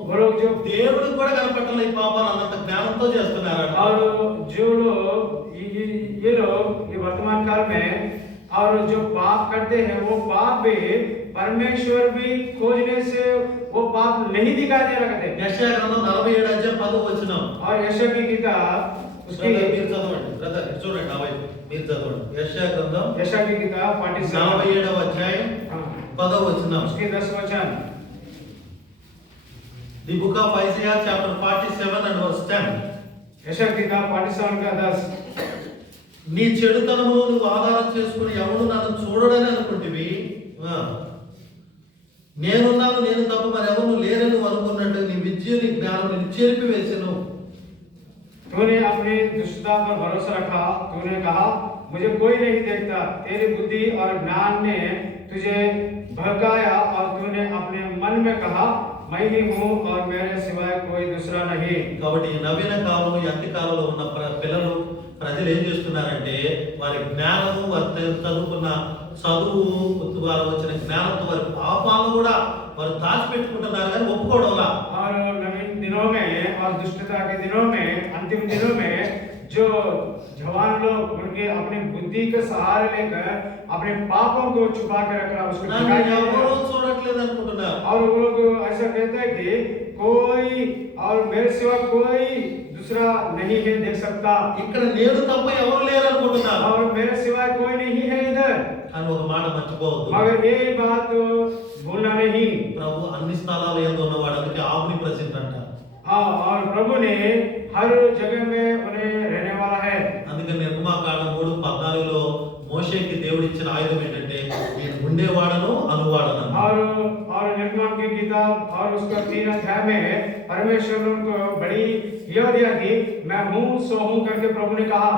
वो लोग जो దేవుడికి కూడా కనపట్టలేదు ఈ పాపాలు అన్నంత జ్ఞానంతో చేస్తున్నారట. और जो लोग ये लोग ये वर्तमान काल में और जो पाप करते हैं वो पाप भी परमेश्वर भी खोजने से वो पाप नहीं दिखाई दे रहा करते। యెషయా గ్రంథం 47 అధ్యాయం 10వ వచనం. और यशायाह की किताब उसकी మీరు చదవండి బ్రదర్, చూడండి నా వైపు మీరు చదవండి. యెషయా గ్రంథం यशायाह की किताब 47 47వ అధ్యాయం 10వ వచనం. उसके 10 वचन। The book of Isaiah chapter 47 and verse 10. यशायाह की किताब 47 का 10। నీ చెడుతనమును నువ్వు ఆధారం చేసుకుని ఎవడు నన్ను చూడడని అనుకుంటివి. నేనున్నాను, నేను తప్ప మరెవరు లేరని నువ్వు అనుకున్నట్టు నీ విద్య నీ జ్ఞానం నేను చెరిపివేసెను. तूने अपनी दुष्टता पर भरोसा रखा, तूने कहा मुझे कोई नहीं देखता। तेरी बुद्धि और ज्ञान ने तुझे भड़काया और तूने अपने मन में कहा मैं ही हूँ और मेरे सिवाय कोई दूसरा नहीं। కాబట్టి ఈ నవీన కాలంలో ఈ అంత్య కాలంలో ఉన్న పిల్లలు ప్రజలు ఏం చేస్తున్నారంటే, వారి జ్ఞానము వారి చదువుకున్న చదువు వారు వచ్చిన జ్ఞానంతో వారి పాపాలను కూడా వారు దాచిపెట్టుకుంటున్నారు కానీ ఒప్పుకోవడంలా. और नवीन दिनों में और दुष्टता के दिनों में, अंतिम दिनों में जो जवान लोग उनके अपनी बुद्धि के सहारे लेकर अपने पापों को छुपा के रख रहा उसको నన్ను दिखाई नहीं दे ఎవరూ रहा। చూడట్లేదు అనుకుంటున్నారు. और वो लोग ऐसा कहते हैं कि कोई और मेरे सिवा कोई दूसरा नहीं है देख सकता, ఇక్కడ నేను తప్ప ఎవరు లేరు అనుకుంటున్నారు. और मेरे सिवाय कोई नहीं है इधर। కానీ ఒక మాట మర్చిపోవద్దు, मगर ये बात भूलना नहीं। ప్రభు అన్ని స్థలాల యందు ఉన్నవాడు, అందుకే ఆమ్ని ప్రెసెంట్ అంటారు. हाँ, और प्रभु ने हर जगह में उन्हें रहने वाला है। అందుకని నిర్గమాకాండం 3:14లో మోషేకి దేవుడు ఇచ్చిన ఆయుధం ఏంటంటే, నేను ఉండేవాడను అనువాడను. और निर्गमन की किताब और उसका 3 अध्याय में परमेश्वर ने उनको बड़ी यह दिया कि मैं हूँ सो हूँ करके प्रभु ने कहा।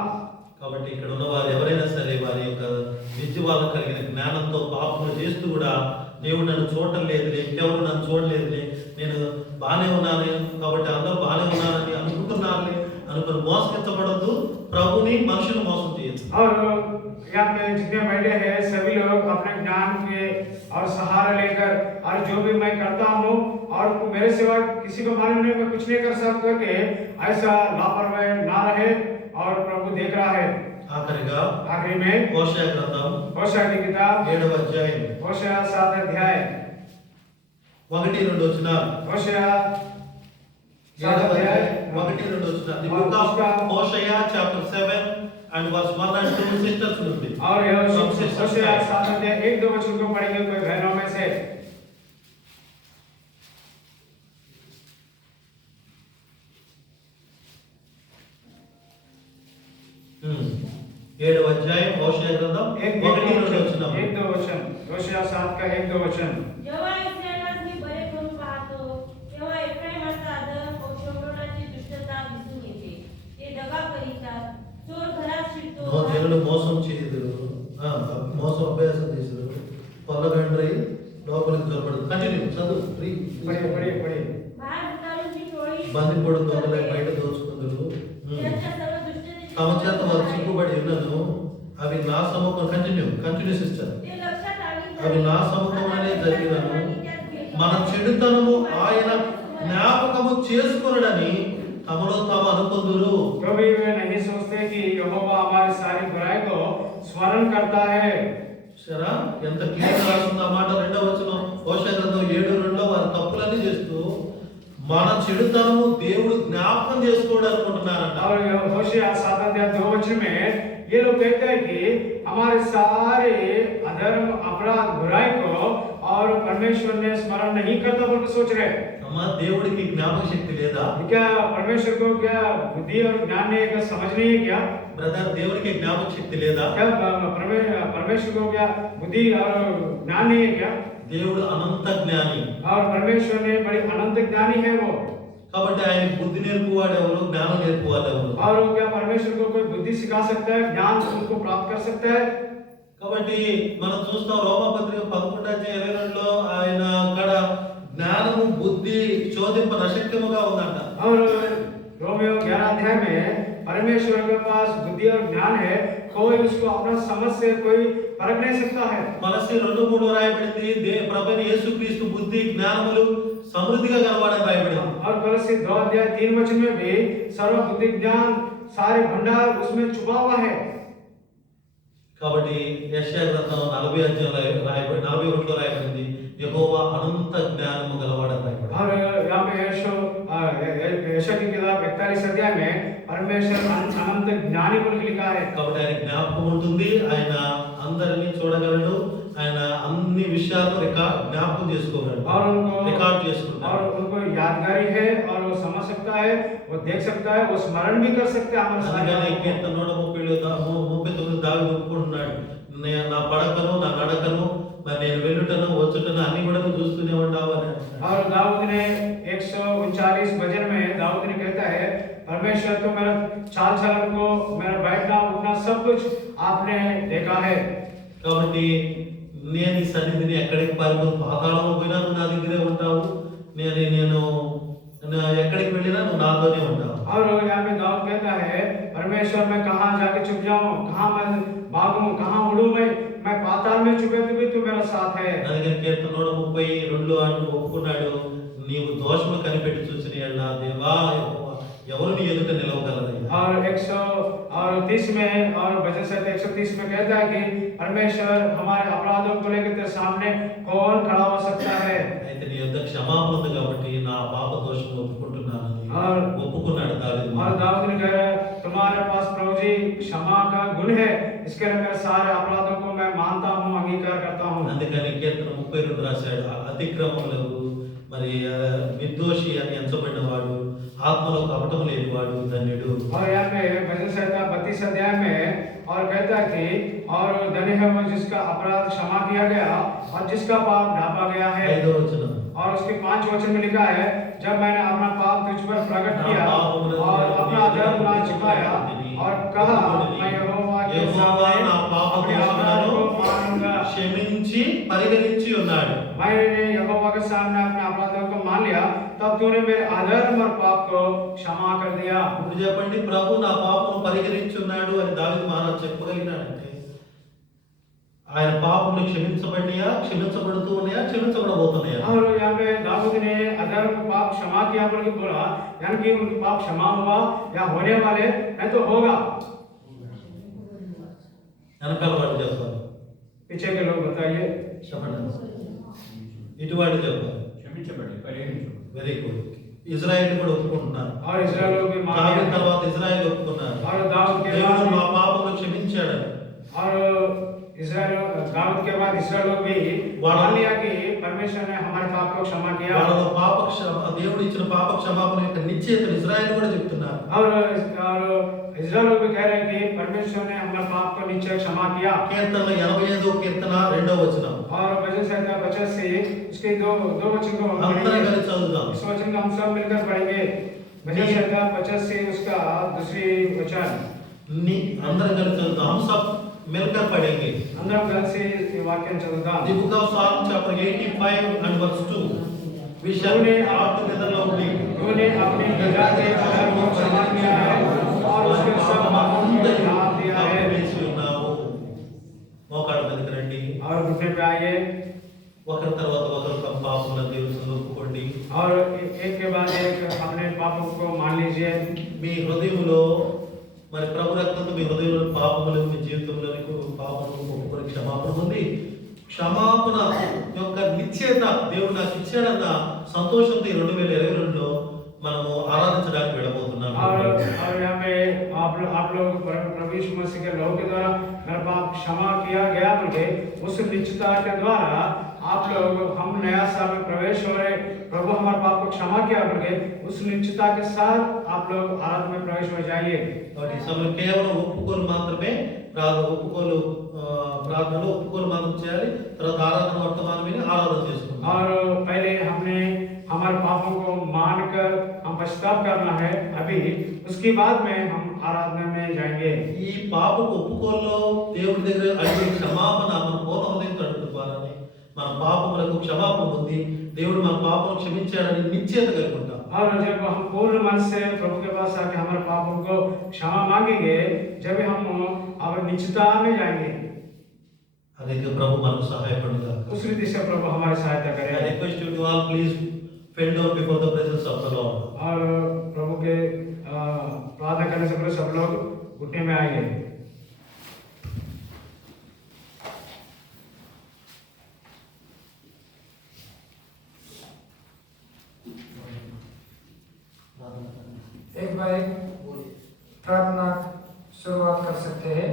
కాబట్టి ఇక్కడ ఉన్న వారు ఎవరైనా సరే వారి యొక్క విద్య వల్ల కలిగిన జ్ఞానంతో పాపములు చేస్తూ కూడా దేవుడు నన్ను చూడటం లేదులే, ఇంకెవరు నన్ను చూడలేదులే, నేను బాగానే ఉన్నాను కాబట్టి అందరూ బాగానే ఉన్నానని అనుకుంటున్నారులే అనుకుని మోసగించబడద్దు, ప్రభుని మనుషులు మోసం చేయొచ్చు. और यहाँ पे जितने बैठे हैं सभी लोग अपने ज्ञान के और सहारा लेकर और जो भी मैं करता हूँ और मेरे सिवा किसी को मालूम नहीं, मैं कुछ नहीं कर सकता करके ऐसा लापरवाही ना रहे, और प्रभु देख रहा है। ఆఖరిగా आखिरी में హోషేయ గ్రంథం होशेया की किताब 7వ అధ్యాయం होशेया 7 अध्याय 1-2 వచనాలు. होशेया 7వ 7 अध्याय అధ్యాయం 1-2 వచనాలు. ది బుక్ ఆఫ్ హోషేయ చాప్టర్ 7 and verse 1 and 2 సిస్టర్స్ నుండి. और यह होशेया 7 अध्याय 1-2 वचन को पढ़ेंगे कोई बहनों में से। 7వ అధ్యాయం హోషేయ గ్రంథం 1-2 వచనాలు. 1-2 वचन होशेया 7 का 1-2 वचन। जेव्हा इस्रायलासनी बरे करून पाहतो तेव्हा एफ्राईमाचा आदर व शोभनाची दुष्टता दिसून येते. ते दगा करीतात, चोर घरात शिरतो, జనులు మోసం చేయుదురు, మోసం అభ్యాసం చేశారు, పొల్లగండ్రై లోపలికి చొరబడదు. కంటిన్యూ చదువు. पढ़िए बाहेर उतारून ती टोळी బందిపోడు దొంగలై బయట దోచుకుందరు. त्यांच्या सर्व दुष्टतेची తమ చేత వారు చిక్కుబడి ఉన్నను అవి నా సముఖం. Continue sister. ते लक्षात आली అవి నా సముఖంలోనే జరిగినను మన చెడుతనము ఆయన జ్ఞాపకము చేసుకొనడని తమలో తాము అనుకుందురు. कभी वे नहीं सोचते कि यहोवा हमारी सारी बुराई को स्मरण करता है। సరే, ఎంత క్లియర్ రాస్తుందో ఆ మాట. 2వ వచనం హోషేయ గ్రంథం 7:2 వారు తప్పులన్నీ చేస్తూ మన చెడుతనము దేవుడు జ్ఞాపకం చేసుకోవడం అనుకుంటున్నారంట. और होशेया 7 अध्याय 2 वचन में ये लोग कहते हैं कि हमारे सारे अधर्म, अपराध, बुराई को और परमेश्वर ने स्मरण नहीं करता बोल के सोच रहे। అమ్మా, దేవుడికి జ్ఞాపక శక్తి లేదా? क्या परमेश्वर को क्या बुद्धि और ज्ञान नहीं है, क्या समझ नहीं है क्या? బ్రదర్, దేవుడికి జ్ఞాపక శక్తి లేదా? क्या परमेश्वर को क्या बुद्धि और ज्ञान नहीं है क्या? దేవుడు అనంత జ్ఞాని. और परमेश्वर ने बड़ी अनंत ज्ञानी है वो। కాబట్టి ఆయన బుద్ధి నేర్పువాడు ఎవరు, జ్ఞానం నేర్పువాడు ఎవరు? और क्या परमेश्वर को कोई बुद्धि सिखा सकता है, ज्ञान उनको प्राप्त कर सकता है? కాబట్టి మనం చూస్తాం రోమాపత్రిక 11:22లో ఆయన అక్కడ జ్ఞానము బుద్ధి శోధింప అశక్యముగా ఉందంట. और रोमियो 11 अध्याय में परमेश्वर के पास बुद्धि और ज्ञान है, कोई उसको अपना समझ से कोई परख नहीं सकता है। కొలస్సీ 2:3 రాయబడింది, ప్రభువైన యేసుక్రీస్తు బుద్ధి జ్ఞానములు సమృద్ధిగా కలవాడని రాయబడింది. और कोलोसी 2 अध्याय 3 वचन में भी सर्व बुद्धि ज्ञान सारे भंडार उसमें छुपा हुआ है। కాబట్టి యెషయా గ్రంథం 40 అధ్యాయంలో రాయబడి 41లో రాయబడింది, యెహోవా అనంత జ్ఞానము గలవాడని రాయబడింది. और यहाँ पे यशा की किताब 41 अध्याय में परमेश्वर अनंत ज्ञानी बोल के लिखा है। కాబట్టి ఆయన జ్ఞాపకం ఉంటుంది, ఆయన అందరినీ చూడగలడు, ఆయన అన్ని విషయాలను జ్ఞాపకం చేసుకోగలడు, और उनको రికార్డ్ చేసుకుంటాడు. और उनको यादगारी है, और वो समझ सकता है, वो देख सकता है, वो स्मरण भी कर सकता है हमारे అందుకని साथ। కీర్తన 139 దావీదు ఒప్పుకుంటున్నాడు, నా పడకను నా నడకను మరి నేను వెళ్ళుటను వచ్చుటను అన్ని కూడా నువ్వు చూస్తూనే ఉంటావు అని అంటున్నాడు. और दाऊद ने 139 भजन में दाऊद ने कहता है, परमेश्वर तो मेरा चाल चलन को, मेरा बैठना उठना सब कुछ आपने देखा है। కాబట్టి నేను ఈ సన్నిధిని ఎక్కడికి పాతాళంలో పోయినా నువ్వు నా దగ్గరే ఉంటావు, నేను ఎక్కడికి వెళ్ళినా నువ్వు నాతోనే ఉంటావు. और यहाँ पे दाऊद कहता है, परमेश्वर मैं कहाँ जाके छुप जाऊं, कहाँ मैं भागूं, कहाँ उड़ूं, मैं पाताल में छुपे तो भी तू मेरा साथ है। అందుకని కీర్తన 132 అంటూ ఒప్పుకున్నాడు, నీవు దోషము కనిపెట్టి చూసిన యెహోవా దేవా ఎవరు నీ ఎదుట నిలవగలరయ్యా. और 130 में और भजन संहिता 130 में कहता है कि परमेश्वर हमारे अपराधों को लेकर तेरे सामने कौन खड़ा हो सकता है। అయితే నీ యొద్ద క్షమాపణ ఉంది కాబట్టి నా పాప దోషం ఒప్పుకుంటున్నానని ఒప్పుకున్నాడు దావీదు. और दाऊद ने कहा, तुम्हारे पास प्रभु जी क्षमा का गुण है, इसके लिए मेरे सारे अपराधों को मैं मानता हूँ, अंगीकार करता हूँ। అందుకని కీర్తన 32 రాశాడు, అతిక్రమములకు మరి నిర్దోషి అని ఎంచబడిన వాడు, ఆత్మలో కపటం లేనివాడు ధన్యుడు. और यहाँ पे भजन संहिता 32 अध्याय में और कहता है कि और धन्य है वो जिसका अपराध क्षमा किया गया और जिसका पाप ढांपा गया है। 5వ వచనం, और उसके 5 वचन में लिखा है, जब मैंने अपना पाप तुझ पर प्रकट किया और अपना अधर्म ना छिपाया और कहा, मैं यहोवा के యెహోవా सामने నా పాప अपने దోషములను अपराध को मानूंगा। క్షమించి పరిగణించి ఉన్నాడు. मैंने यहोवा के सामने अपने अपराधों को मान लिया, तब तूने मेरे अधर्म और पाप को क्षमा कर दिया। ఇప్పుడు చెప్పండి, ప్రభు నా పాపను పరిగణించి ఉన్నాడు అని దావీదు మహారాజు చెప్పగలిగినాడంటే ఆయన పాపములు క్షమించబడినాయా, క్షమించబడుతూ ఉన్నాయా, క్షమించబడబోతున్నాయా? और यहाँ पे दाऊद ने अधर्म पाप क्षमा किया बोल के बोला, यानी कि उनके पाप क्षमा हुआ या होने वाले, नहीं तो होगा। వెనకాల వాడు చెప్పాలి, पीछे के लोग बताइए। చెప్పండి. ఇటువాడు చెప్పాలి. క్షమించబడి పరిహరించు. Very good. ఇజ్రాయెల్ కూడా ఒప్పుకుంటున్నారు. और इस्राएल लोग भी मान దావీదు लिया। తర్వాత ఇజ్రాయెల్ ఒప్పుకున్నారు, और दाऊद के దేవుడు మా बाद పాపములు క్షమించాడని. और इस्राएल दाऊद के बाद इस्राएल लोग भी मान लिया कि परमेश्वर ने हमारे पाप को क्षमा किया। వాళ్ళ దేవుడు ఇచ్చిన పాప క్షమాపణ యొక్క నిశ్చయతను ఇజ్రాయెల్ కూడా చెప్తున్నారు. और इस्राएल लोग भी कह रहे हैं कि परमेश्वर ने हमारे पाप को निश्चय क्षमा किया। కీర్తనలో 85వ కీర్తన 2వ వచనం और भजन संहिता 50 से उसके दो वचन को हम అందరం पढ़ेंगे। కలిసి చదువుదాం. इस वचन को हम सब मिलकर पढ़ेंगे। भजन संहिता 50 से उसका दूसरी वचन అందరం కలిసి చదువుదాం. हम सब मिलकर पढ़ेंगे. अंदर गल से ये वाक्य चलता। The book of Psalm chapter 85 and verse 2. We shall all together loudly. तूने अपनी प्रजा के अधर्म को क्षमा किया है और उसके सब पापों को ढांप दिया है। వేసి ఉన్నావు. మోకాళ్ళ మీదకి రండి. और घुटने पे आइए ఒకరి తర్వాత ఒకరు తమ పాపములను దేవుని సన్నిధిలో ఒప్పుకోండి. और एक के बाद एक अपने पापों को मान लीजिए। మీ హృదయములో మరి ప్రభు రక్తంతో మీ హృదయంలో పాపములు, మీ జీవితంలోని పాపములు ఒప్పుకొని క్షమాపణ ఉంది. క్షమాపణ యొక్క నిశ్చయత దేవుడు నాకు ఇచ్చాడన్న సంతోషంతో ఈ 2022లో మనము ఆరాధించడానికి వెళ్ళబోతున్నాము. और यहाँ पे आप लोग प्रभु यीशु मसीह के लहू के द्वारा मेरा पाप क्षमा किया गया बोले उस निश्चितता के द्वारा आप लोग हम नया साल में प्रवेश हो रहे, प्रभु हमारे पाप को क्षमा किया करके उस निश्चितता के साथ आप लोग आराधना में प्रवेश में जाइए। కాబట్టి ఈ సమయంలో కేవలం ఒప్పుకోలు మాత్రమే ప్రార్థనలో ఒప్పుకోలు మాత్రం చేయాలి. తర్వాత ఆరాధన వర్తమానం విని ఆరాధన చేసుకుంటాం. और पहले हमने हमारे पापों को मानकर हम पश्चाताप करना है अभी, उसके बाद में हम आराधना में जाएंगे। ఈ పాపపు ఒప్పుకోల్లో దేవుడి దగ్గర అడిగే క్షమాపణ మన పూర్ణ హృదయంతో అడుగుతాం ద్వారానే మన పాపములకు క్షమాపణ పొంది దేవుడు మన పాపం క్షమించాడని నిశ్చయత కలిగి ఉంటాం. और जब हम पूर्ण मन से प्रभु के पास आके हमारे पापों को क्षमा मांगेंगे, जब हम अब निश्चितता में जाएंगे। అందుకే ప్రభు మనకు సహాయపడుగా. उस रीति से प्रभु हमारी सहायता I करे। request you to all please fell down before the presence of the Lord. और प्रभु के प्रार्थना करने से पहले सब लोग घुटने में आएंगे। एक बार एक प्रार्थना शुरुआत कर सकते हैं।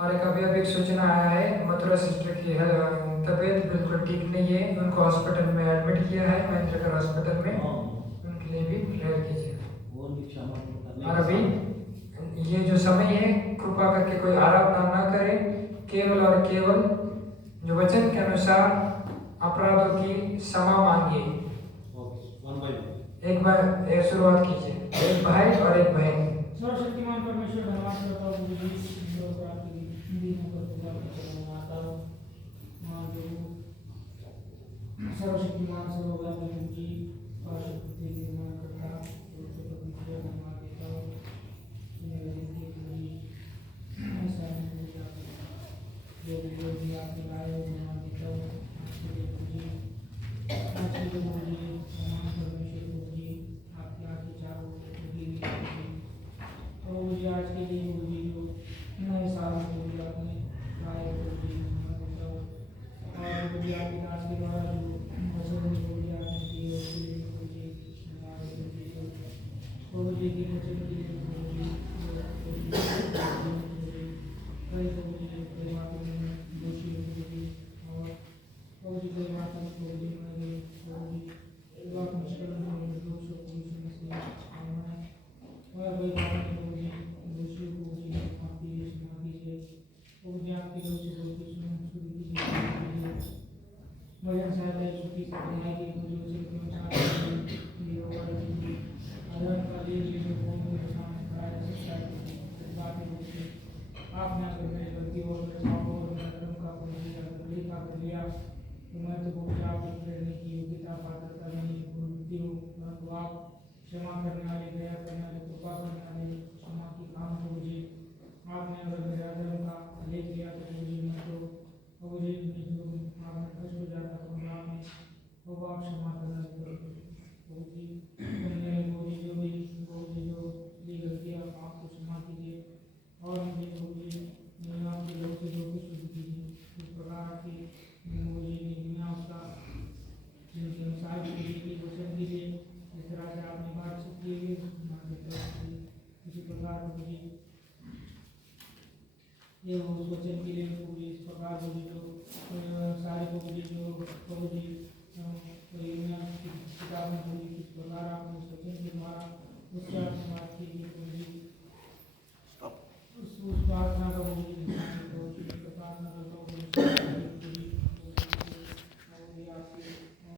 और एक अभी अभी एक सूचना आया है, मथुरा सिस्टर की है तबीयत बिल्कुल ठीक नहीं है, उनको हॉस्पिटल में एडमिट किया है, महेंद्रगढ़ हॉस्पिटल में, उनके लिए भी प्रेयर कीजिए। और अभी ये जो समय है, कृपा करके कोई आराधना ना करे, केवल और केवल जो वचन के अनुसार अपराधों की क्षमा मांगिए। एक बार शुरुआत कीजिए, एक भाई और एक बहन। सर्वशक्तिमान परमेश्वर धन्यवाद करता हूँ प्रभु जी, आपकी दीनों पर पूजा करना आता हूँ। सर्वशक्तिमान सर्वव्यापी प्रभु जी, सर्वशक्ति के निर्माण करता हूँ, उसको परमेश्वर धन्यवाद देता हूँ। मेरे लिए प्रभु जी ऐसा नहीं जाता, जो भी आपके लाए हो धन्यवाद देता हूँ। आपके लिए प्रभु जी, आपके लिए प्रभु जी, समान परमेश्वर प्रभु जी, आपके आगे चारों प्रभु जी, आज के लिए प्रभु जी जो नए साल में प्रभु जी आपने लाए प्रभु जी धन्यवाद देता हूँ। और प्रभु जी आपके दास के द्वारा जो वचन प्रभु जी आपने दिए उसके लिए प्रभु जी धन्यवाद प्रभु जी के वचन के लिए प्रभु जी कई प्रभु जी कई बातों में दोषी प्रभु जी, और प्रभु जी कई बातों में प्रभु जी हमारे प्रभु जी बहुत मुश्किल में दोषों को और कोई बात नहीं प्रभु जी, दोषियों को जी माफ कीजिए, क्षमा कीजिए प्रभु जी। आपके लोग से बोलते सुनो शुरू कीजिए भजन सहायता छुट्टी से बनाई गई मुझे उसे क्यों चाहते लिए होगा जी आधार का लिए चीज़ों को मेरे सामने खड़ा कर सकता है। बातें बोलते आपने अगर मेरी गलती और मेरे पापों और मेरे कर्म का प्रभु का कर लिया तो मैं तो बहुत आप करने की योग्यता पात्रता नहीं भूलती हूँ, परंतु आप क्षमा करने वाले, दया करने वाले, कृपा करने वाले, क्षमा की काम प्रभु जी। आपने अगर मेरे अधर्म का लेख लिया तो प्रभु जी मैं तो प्रभु जी जो आपने कष्ट हो जाता तो आपने प्रभु आप क्षमा करना प्रभु जी। मेरे प्रभु जी जो भी प्रभु जी जो भी गलतियाँ आपको क्षमा कीजिए और मुझे प्रभु जी मैं आपके लोग से जो कुछ शुरू कीजिए इस प्रकार आपकी प्रभु जी की दुनिया उसका जिनके अनुसार की वचन कीजिए जिस तरह से आपने बातचीत की है इसी प्रकार प्रभु जी ये उस वचन के लिए प्रभु जी इस प्रकार प्रभु जी जो सारे प्रभु जी जो प्रभु जी किताब में प्रभु जी किस प्रकार आपने उस वचन के द्वारा उससे आपने बात की